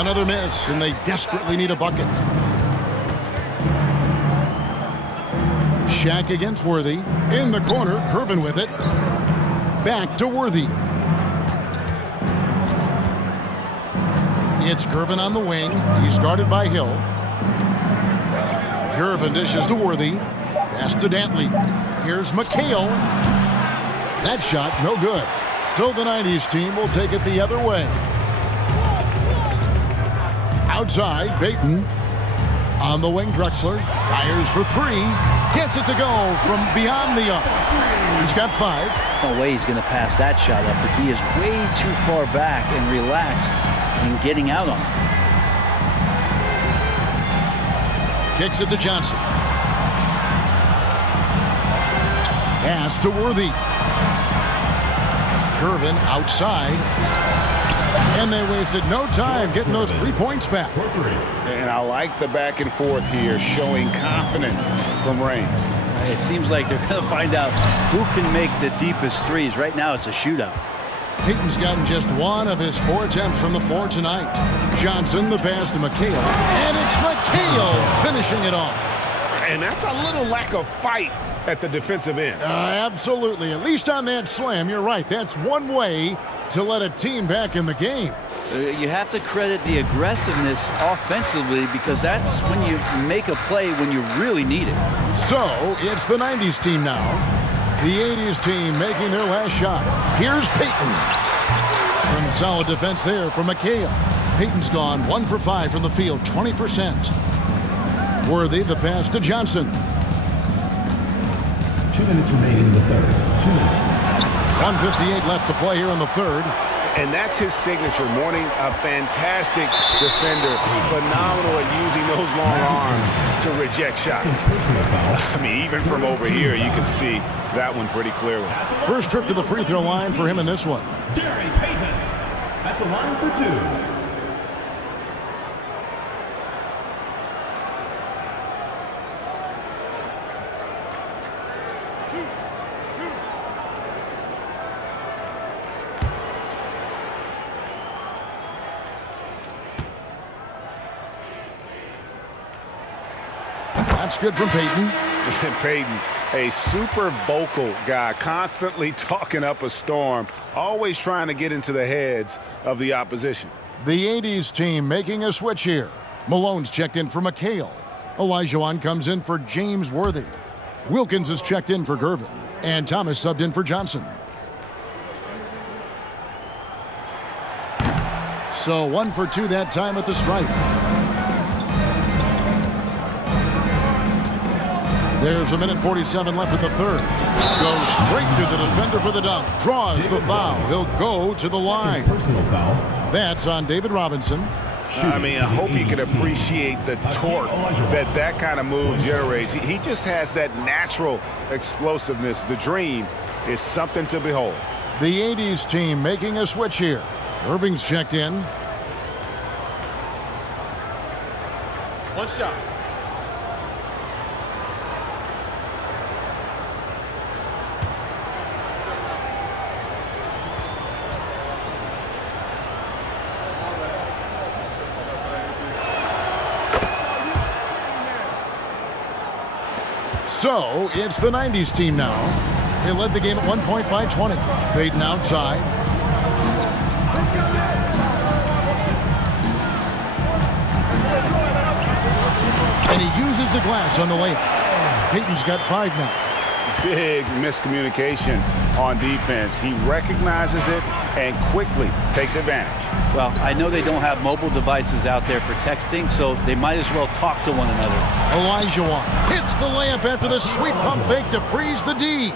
Another miss, and they desperately need a bucket. Shaq against Worthy. In the corner, Gervin with it. Back to Worthy. It's Gervin on the wing. He's guarded by Hill. Gervin dishes to Worthy. Pass to Dantley. Here's McHale. That shot, no good. So the 90s team will take it the other way. Outside, Payton. On the wing, Drexler. Fires for 3. Gets it to go from beyond the arc. He's got 5. No way he's going to pass that shot up. The D is way too far back and relaxed in getting out on him. Kicks it to Johnson. Pass to Worthy. Gervin outside. And they wasted no time getting those 3 points back. And I like the back and forth here, showing confidence from range. It seems like they're going to find out who can make the deepest threes. Right now, it's a shootout. Payton's gotten just 1 of his 4 attempts from the floor tonight. Johnson, the pass to McHale. And it's McHale finishing it off. And that's a little lack of fight at the defensive end. Absolutely. At least on that slam, you're right. That's one way to let a team back in the game. You have to credit the aggressiveness offensively because that's when you make a play when you really need it. So it's the 90s team now. The 80s team making their last shot. Here's Payton. Some solid defense there from McHale. Payton's gone 1 for 5 from the field, 20%. Worthy, the pass to Johnson. 2 minutes remaining in the third. 2 minutes. 1:58 left to play here in the third. And that's his signature. Mourning, a fantastic defender. Phenomenal at using those long arms to reject shots. I mean, even from over here, you can see that one pretty clearly. First trip to the free throw line for him in this one. Gary Payton at the line for 2. That's good from Payton. Payton, a super vocal guy, constantly talking up a storm, always trying to get into the heads of the opposition. The 80s team making a switch here. Malone's checked in for McHale. Olajuwon comes in for James Worthy. Wilkins is checked in for Gervin, and Thomas subbed in for Johnson. So 1 for 2 that time at the stripe. There's 1:47 left in the third. Goes straight to the defender for the dunk. Draws the foul. He'll go to the line. Personal foul. That's on David Robinson. I mean, I hope you can appreciate the torque that kind of move generates. He just has that natural explosiveness. The dream is something to behold. The 80s team making a switch here. Irving's checked in. One shot. So it's the 90s team now. They led the game at 1 point by 20. Baden outside. And he uses the glass on the layup. Payton's got 5 now. Big miscommunication on defense. He recognizes it and quickly takes advantage. Well, I know they don't have mobile devices out there for texting, so they might as well talk to one another. Olajuwon hits the layup after the sweet pump fake to freeze the D.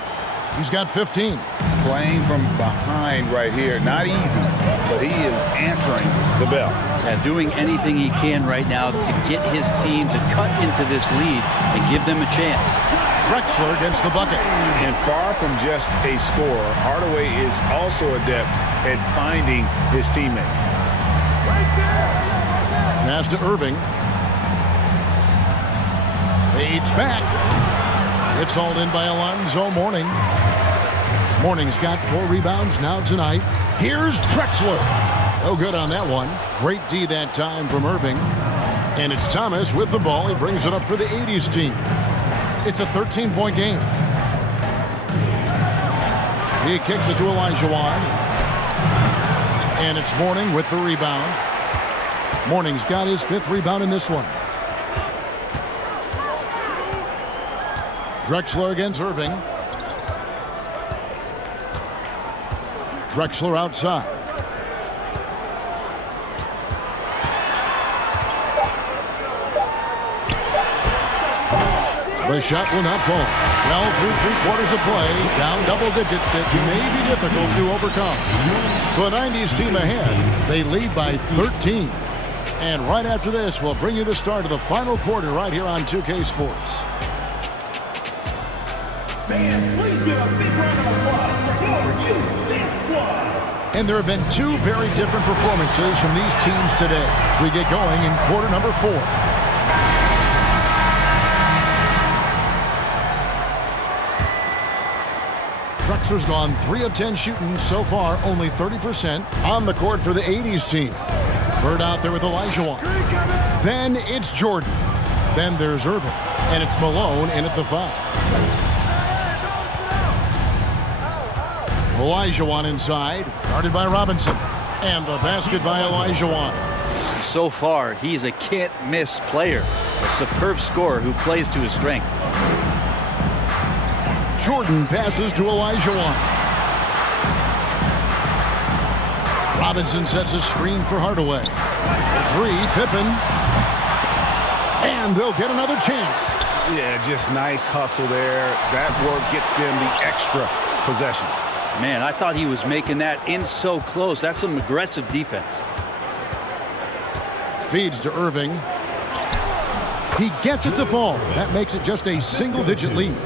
He's got 15. Playing from behind right here. Not easy, but he is answering the bell. Yeah, doing anything he can right now to get his team to cut into this lead and give them a chance. Drexler against the bucket. And far from just a scorer, Hardaway is also adept at finding his teammate. Pass to Irving. Fades back. It's hauled in by Alonzo Mourning. Mourning's got 4 rebounds now tonight. Here's Drexler. No good on that one. Great D that time from Irving. And it's Thomas with the ball. He brings it up for the 80s team. It's a 13-point game. He kicks it to Olajuwon. And it's Mourning with the rebound. Mourning's got his 5th rebound in this one. Drexler against Irving. Drexler outside. The shot will not fall. Well, through 3/4 of play, down double digits, it may be difficult to overcome. The 90s team ahead. They lead by 13. And right after this, we'll bring you the start of the final quarter right here on 2K Sports. Fans, please give a big round of applause for your youth dance squad. And there have been 2 very different performances from these teams today as we get going in quarter number 4. Drexler's gone 3 of 10 shooting so far, only 30% on the court for the 80s team. Bird out there with Olajuwon. Then it's Jordan. Then there's Irving. And it's Malone in at the 5. Olajuwon inside, guarded by Robinson. And the basket by Olajuwon. So far, he's a can't-miss player. A superb scorer who plays to his strength. Jordan passes to Olajuwon. Robinson sets a screen for Hardaway. For 3, Pippen. And they'll get another chance. Yeah, just nice hustle there. That work gets them the extra possession. Man, I thought he was making that in so close. That's some aggressive defense. Feeds to Irving. He gets it to fall. That makes it just a single-digit lead.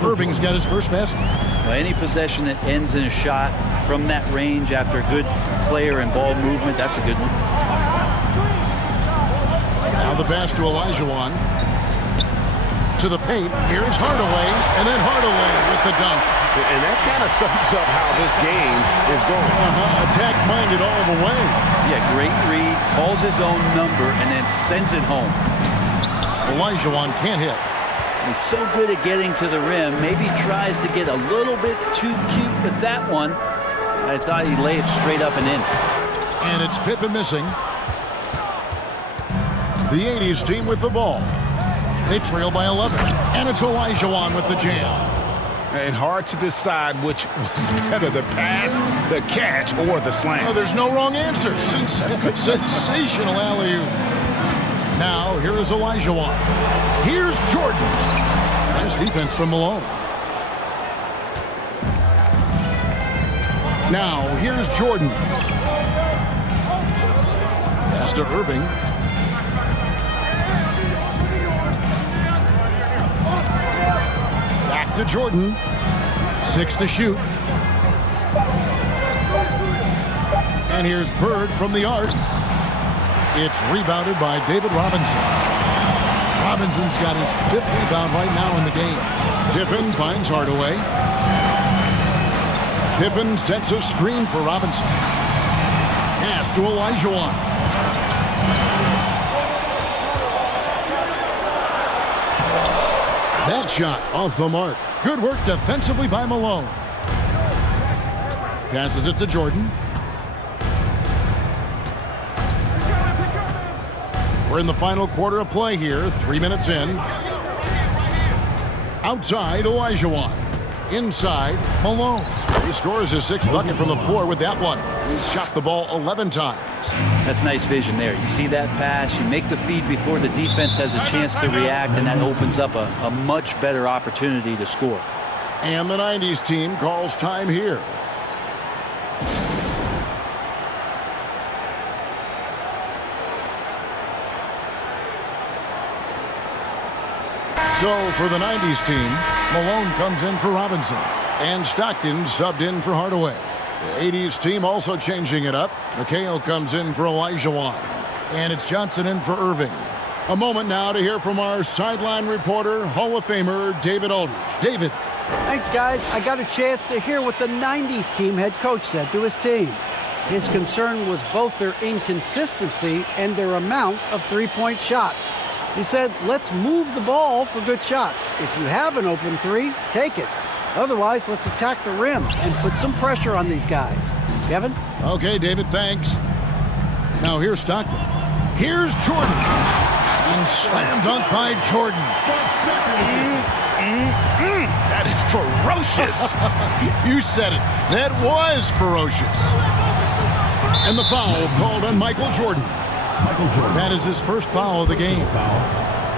Irving's got his first basket. Well, any possession that ends in a shot from that range after a good player and ball movement, that's a good one. Now the pass to Olajuwon. To the paint. Here's Hardaway. And then Hardaway with the dunk. And that kind of sums up how this game is going. Attack-minded all the way. Yeah, great read, calls his own number, and then sends it home. Olajuwon can't hit. He's so good at getting to the rim. Maybe tries to get a little bit too cute with that one. I thought he'd lay it straight up and in. And it's Pippen missing. The 80s team with the ball. They trail by 11. And it's Olajuwon with the jam. And hard to decide which was better, the pass, the catch, or the slam. Oh, there's no wrong answer. Sensational alley-oop. Now, here is Olajuwon. Here's Jordan. Nice defense from Malone. Now, here's Jordan. Pass to Irving. Back to Jordan. 6 to shoot. And here's Bird from the arc. It's rebounded by David Robinson. Robinson's got his 5th rebound right now in the game. Pippen finds Hardaway. Pippen sets a screen for Robinson. Pass to Olajuwon. That shot off the mark. Good work defensively by Malone. Passes it to Jordan. We're in the final quarter of play here, 3 minutes in. Outside, Olajuwon. Inside, Malone. He scores his 6th bucket from the floor with that one. He's shot the ball 11 times. That's nice vision there. You see that pass, you make the feed before the defense has a chance to react, and that opens up a much better opportunity to score. And the 90s team calls time here. So for the 90s team, Malone comes in for Robinson. And Stockton subbed in for Hardaway. The 80s team also changing it up. McHale comes in for Olajuwon. And it's Johnson in for Irving. A moment now to hear from our sideline reporter, Hall of Famer David Aldridge. David. Thanks, guys. I got a chance to hear what the 90s team head coach said to his team. His concern was both their inconsistency and their amount of three-point shots. He said, let's move the ball for good shots. If you have an open three, take it. Otherwise, let's attack the rim and put some pressure on these guys. Kevin? Okay, David, thanks. Now here's Stockton. Here's Jordan. And slam dunk by Jordan. That is ferocious. You said it. That was ferocious. And the foul called on Michael Jordan. Michael Jordan. That is his first foul of the game.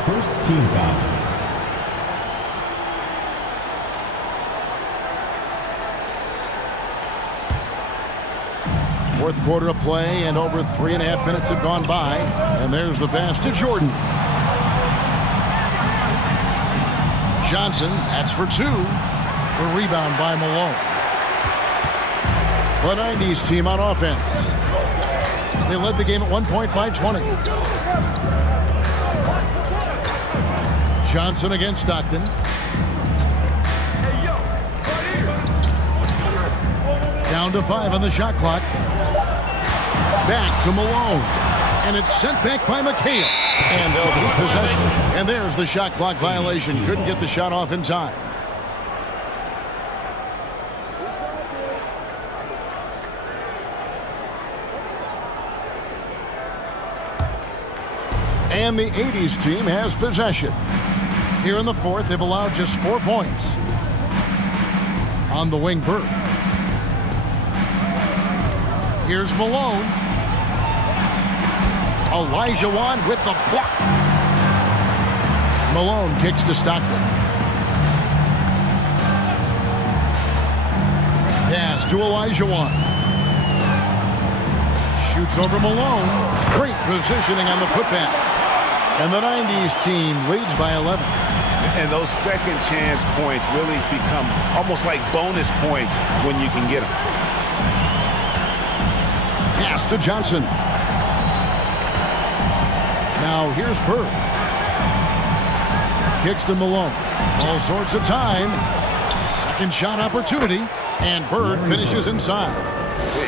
First team foul. Fourth quarter of play, and over 3.5 minutes have gone by. And there's the pass to Jordan. Johnson, that's for 2. The rebound by Malone. The 90s team on offense. They led the game at 1 point by 20. Johnson against Stockton. Down to 5 on the shot clock. Back to Malone. And it's sent back by McHale. And they'll keep possession. And there's the shot clock violation. Couldn't get the shot off in time. And the 80s team has possession. Here in the fourth, they've allowed just 4 points. On the wing, Bird. Here's Malone. Olajuwon with the block. Malone kicks to Stockton. Pass to Olajuwon. Shoots over Malone. Great positioning on the putback. And the 90s team leads by 11. And those second chance points really become almost like bonus points when you can get them. Pass to Johnson. Now here's Bird. Kicks to Malone. All sorts of time. Second shot opportunity. And Bird finishes inside.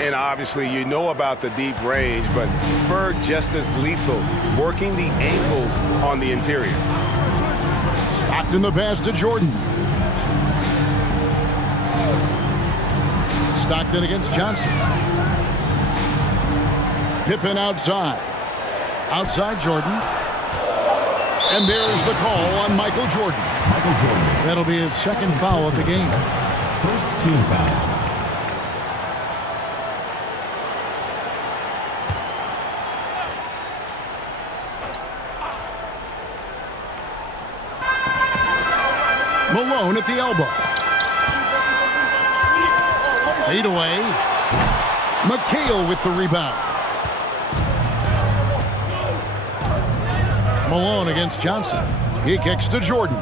And obviously you know about the deep range, but Bird just as lethal, working the angles on the interior. Stockton the pass to Jordan. Stockton against Johnson. Pippen outside. Outside Jordan. And there's the call on Michael Jordan. Michael Jordan. That'll be his second foul of the game. First team foul. Malone at the elbow. Fade away. McHale with the rebound. Malone against Johnson. He kicks to Jordan.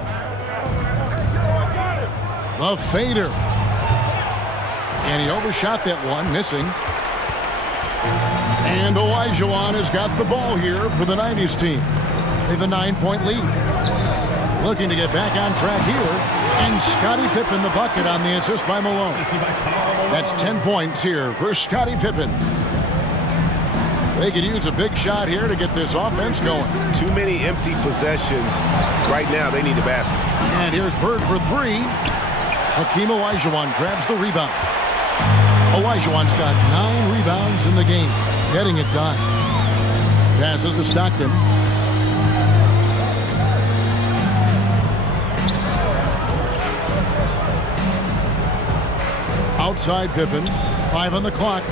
The fader. And he overshot that one, missing. And Olajuwon has got the ball here for the 90s team. They have a 9-point lead. Looking to get back on track here. And Scottie Pippen the bucket on the assist by Malone. That's 10 points here for Scottie Pippen. They could use a big shot here to get this offense going. Too many empty possessions. Right now, they need a basket. And here's Bird for three. Hakeem Olajuwon grabs the rebound. Olajuwon's got 9 rebounds in the game. Getting it done. Passes to Stockton. Outside Pippen. 5 on the clock.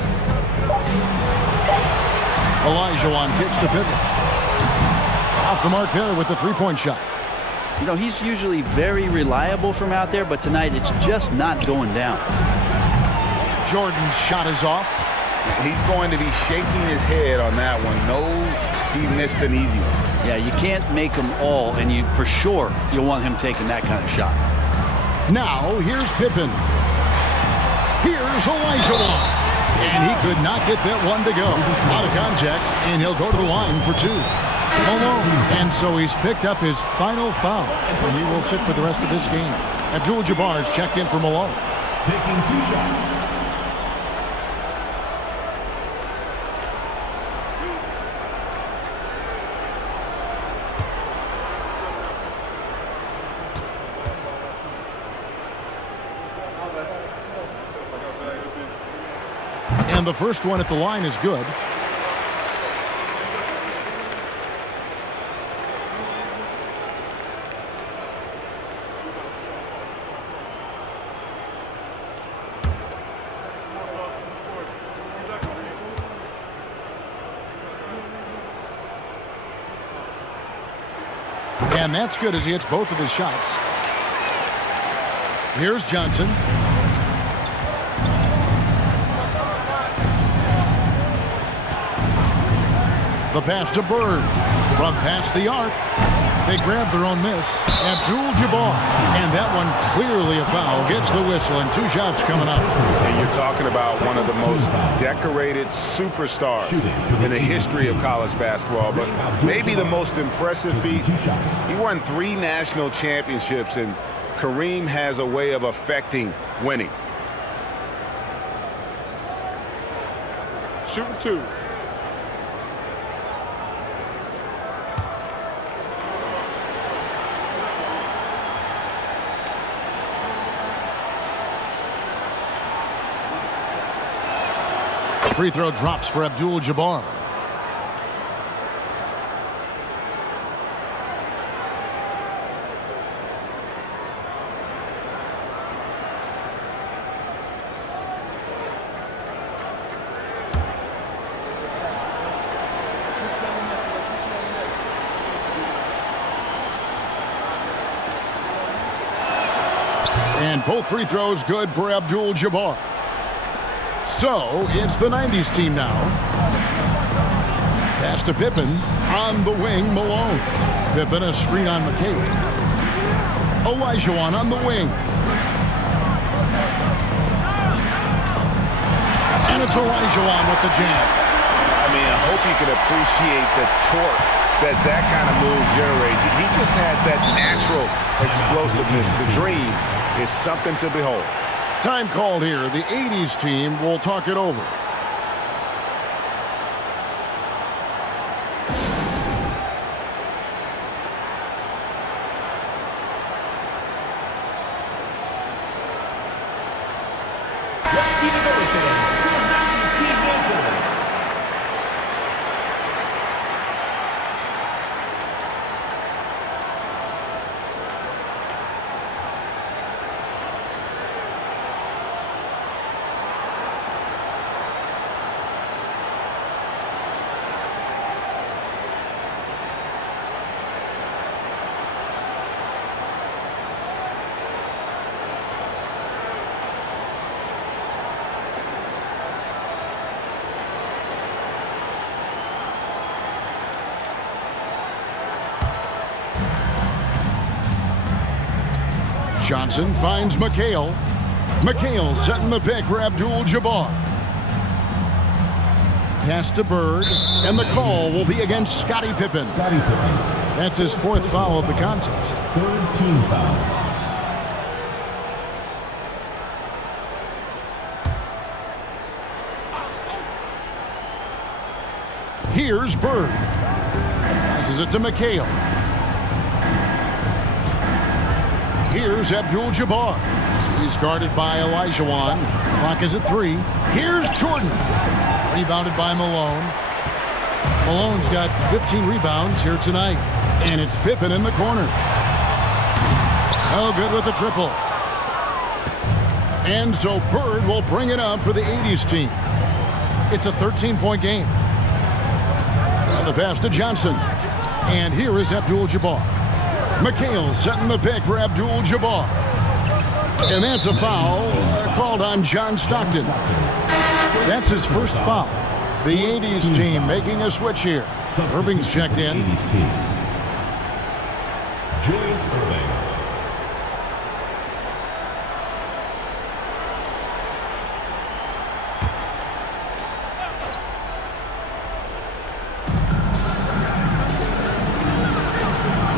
Olajuwon kicks to Pippen. Off the mark there with the three-point shot. You know, he's usually very reliable from out there, but tonight it's just not going down. Jordan's shot is off. He's going to be shaking his head on that one. Knows he missed an easy one. Yeah, you can't make them all, and you for sure you'll want him taking that kind of shot. Now, here's Pippen. Here's Olajuwon. And he could not get that one to go. Out of contact, and he'll go to the line for 2. Malone. And so he's picked up his final foul. And he will sit for the rest of this game. Abdul-Jabbar's checked in for Malone. Taking 2 shots. And the first one at the line is good. And that's good as he hits both of his shots. Here's Johnson. The pass to Bird. From past the arc. They grab their own miss. Abdul-Jabbar. And that one clearly a foul. Gets the whistle and 2 shots coming up. And you're talking about one of the most decorated superstars in the history of college basketball. But maybe the most impressive feat. He won 3 national championships, and Kareem has a way of affecting winning. Shooting 2. Free throw drops for Abdul-Jabbar. And both free throws good for Abdul-Jabbar. So, it's the 90s team now. Pass to Pippen. On the wing, Malone. Pippen a screen on McHale. Olajuwon on the wing. And it's Olajuwon with the jam. I mean, I hope you can appreciate the torque that kind of move generates. He just has that natural explosiveness. The dream is something to behold. Time called here. The 80s team will talk it over. Johnson finds McHale. McHale setting the pick for Abdul-Jabbar. Pass to Bird, and the call will be against Scottie Pippen. Scottie Pippen. That's his 4th foul of the contest. 3rd team foul. Here's Bird. Passes it to McHale. Here's Abdul-Jabbar. He's guarded by Olajuwon. Clock is at 3. Here's Jordan. Rebounded by Malone. Malone's got 15 rebounds here tonight. And it's Pippen in the corner. Oh, good with the triple. And so Bird will bring it up for the 80s team. It's a 13-point game. And the pass to Johnson. And here is Abdul-Jabbar. McHale setting the pick for Abdul-Jabbar. And that's a foul called on John Stockton. That's his 1st foul. The 80s team making a switch here. Irving's checked in. 80s team. Julius Irving.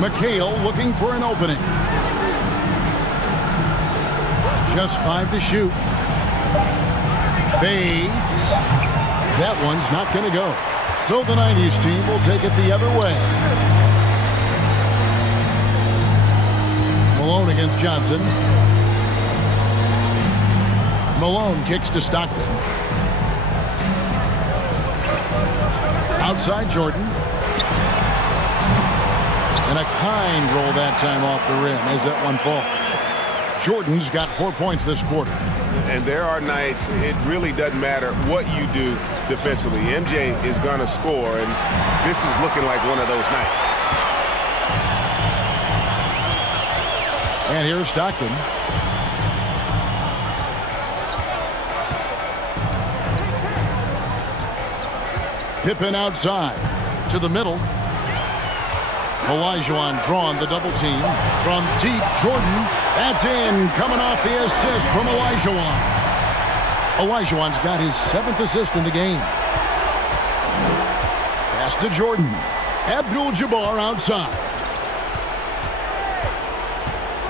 McHale looking for an opening. Just 5 to shoot. Fades. That one's not going to go. So the 90s team will take it the other way. Malone against Johnson. Malone kicks to Stockton. Outside Jordan. And a kind roll that time off the rim as that one falls. Jordan's got 4 points this quarter. And there are nights it really doesn't matter what you do defensively. MJ is going to score, and this is looking like one of those nights. And here's Stockton. Pippen outside to the middle. Olajuwon drawn the double team from deep. Jordan, that's in, coming off the assist from Olajuwon. Olajuwon's got his 7th assist in the game. Pass to Jordan. Abdul-Jabbar outside.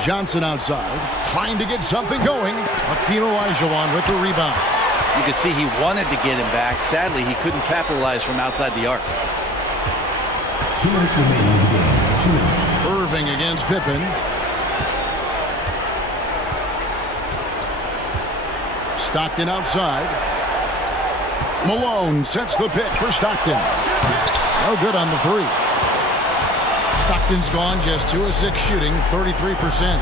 Johnson outside, trying to get something going. Hakeem Olajuwon with the rebound. You could see he wanted to get him back. Sadly, he couldn't capitalize from outside the arc. 2 minutes remaining in the game. 2 minutes. Irving against Pippen. Stockton outside. Malone sets the pick for Stockton. No good on the 3. Stockton's gone just 2 of 6 shooting, 33%.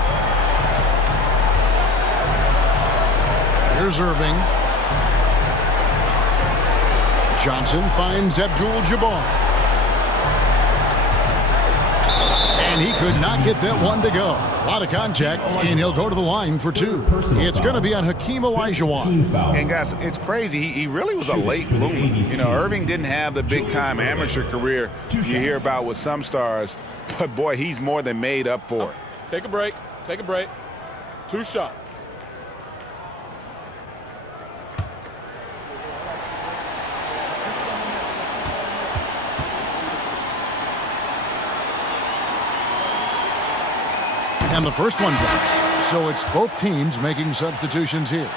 Here's Irving. Johnson finds Abdul-Jabbar. And he could not get that one to go. A lot of contact, and he'll go to the line for 2. It's going to be on Hakeem Olajuwon. And guys, it's crazy. He really was a late bloomer. You know, Irving didn't have the big-time amateur career you hear about with some stars, but boy, he's more than made up for it. Take a break. Take a break. 2 shots. And the first one drops. So it's both teams making substitutions here.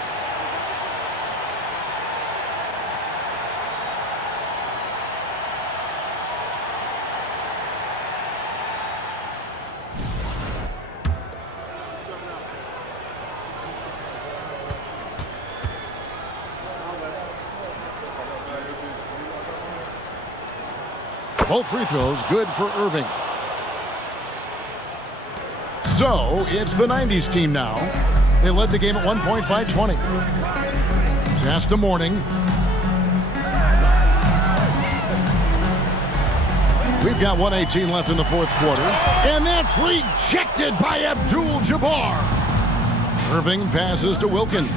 Both free throws good for Irving. So it's the 90s team now. They led the game at 1 point by 20. Just a morning. We've got 1:18 left in the 4th quarter. And that's rejected by Abdul-Jabbar. Irving passes to Wilkins.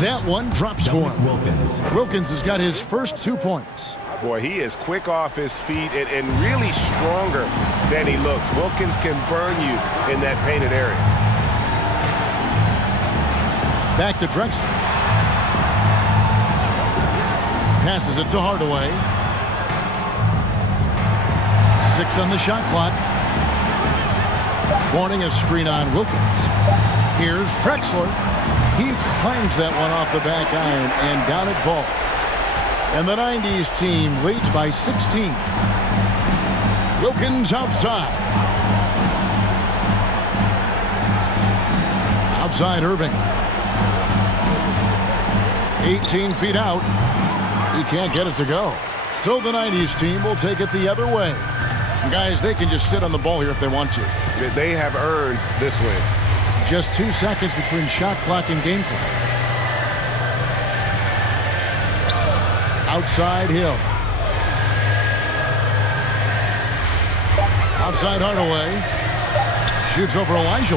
That one drops for him. Wilkins. Wilkins has got his first 2 points. Boy, he is quick off his feet and really stronger than he looks. Wilkins can burn you in that painted area. Back to Drexler. Passes it to Hardaway. 6 on the shot clock. Warning, a screen on Wilkins. Here's Drexler. He clangs that one off the back iron, and down it falls. And the 90s team leads by 16. Wilkins outside. Outside Irving. 18 feet out. He can't get it to go. So the 90s team will take it the other way. Guys, they can just sit on the ball here if they want to. They have earned this win. Just 2 seconds between shot clock and game clock. Outside Hill. Outside Hardaway. Shoots over Elijah.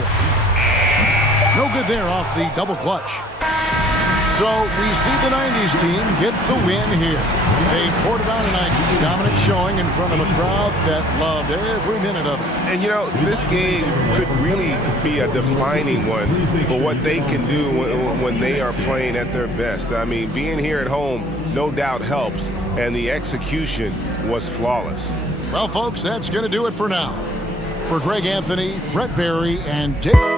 No good there off the double clutch. So we see the 90s team gets the win here. They poured it on tonight. Dominant showing in front of a crowd that loved every minute of it. And, you know, this game could really be a defining one for what they can do when they are playing at their best. I mean, being here at home no doubt helps, and the execution was flawless. Well, folks, that's going to do it for now. For Greg Anthony, Brett Barry, and Dick...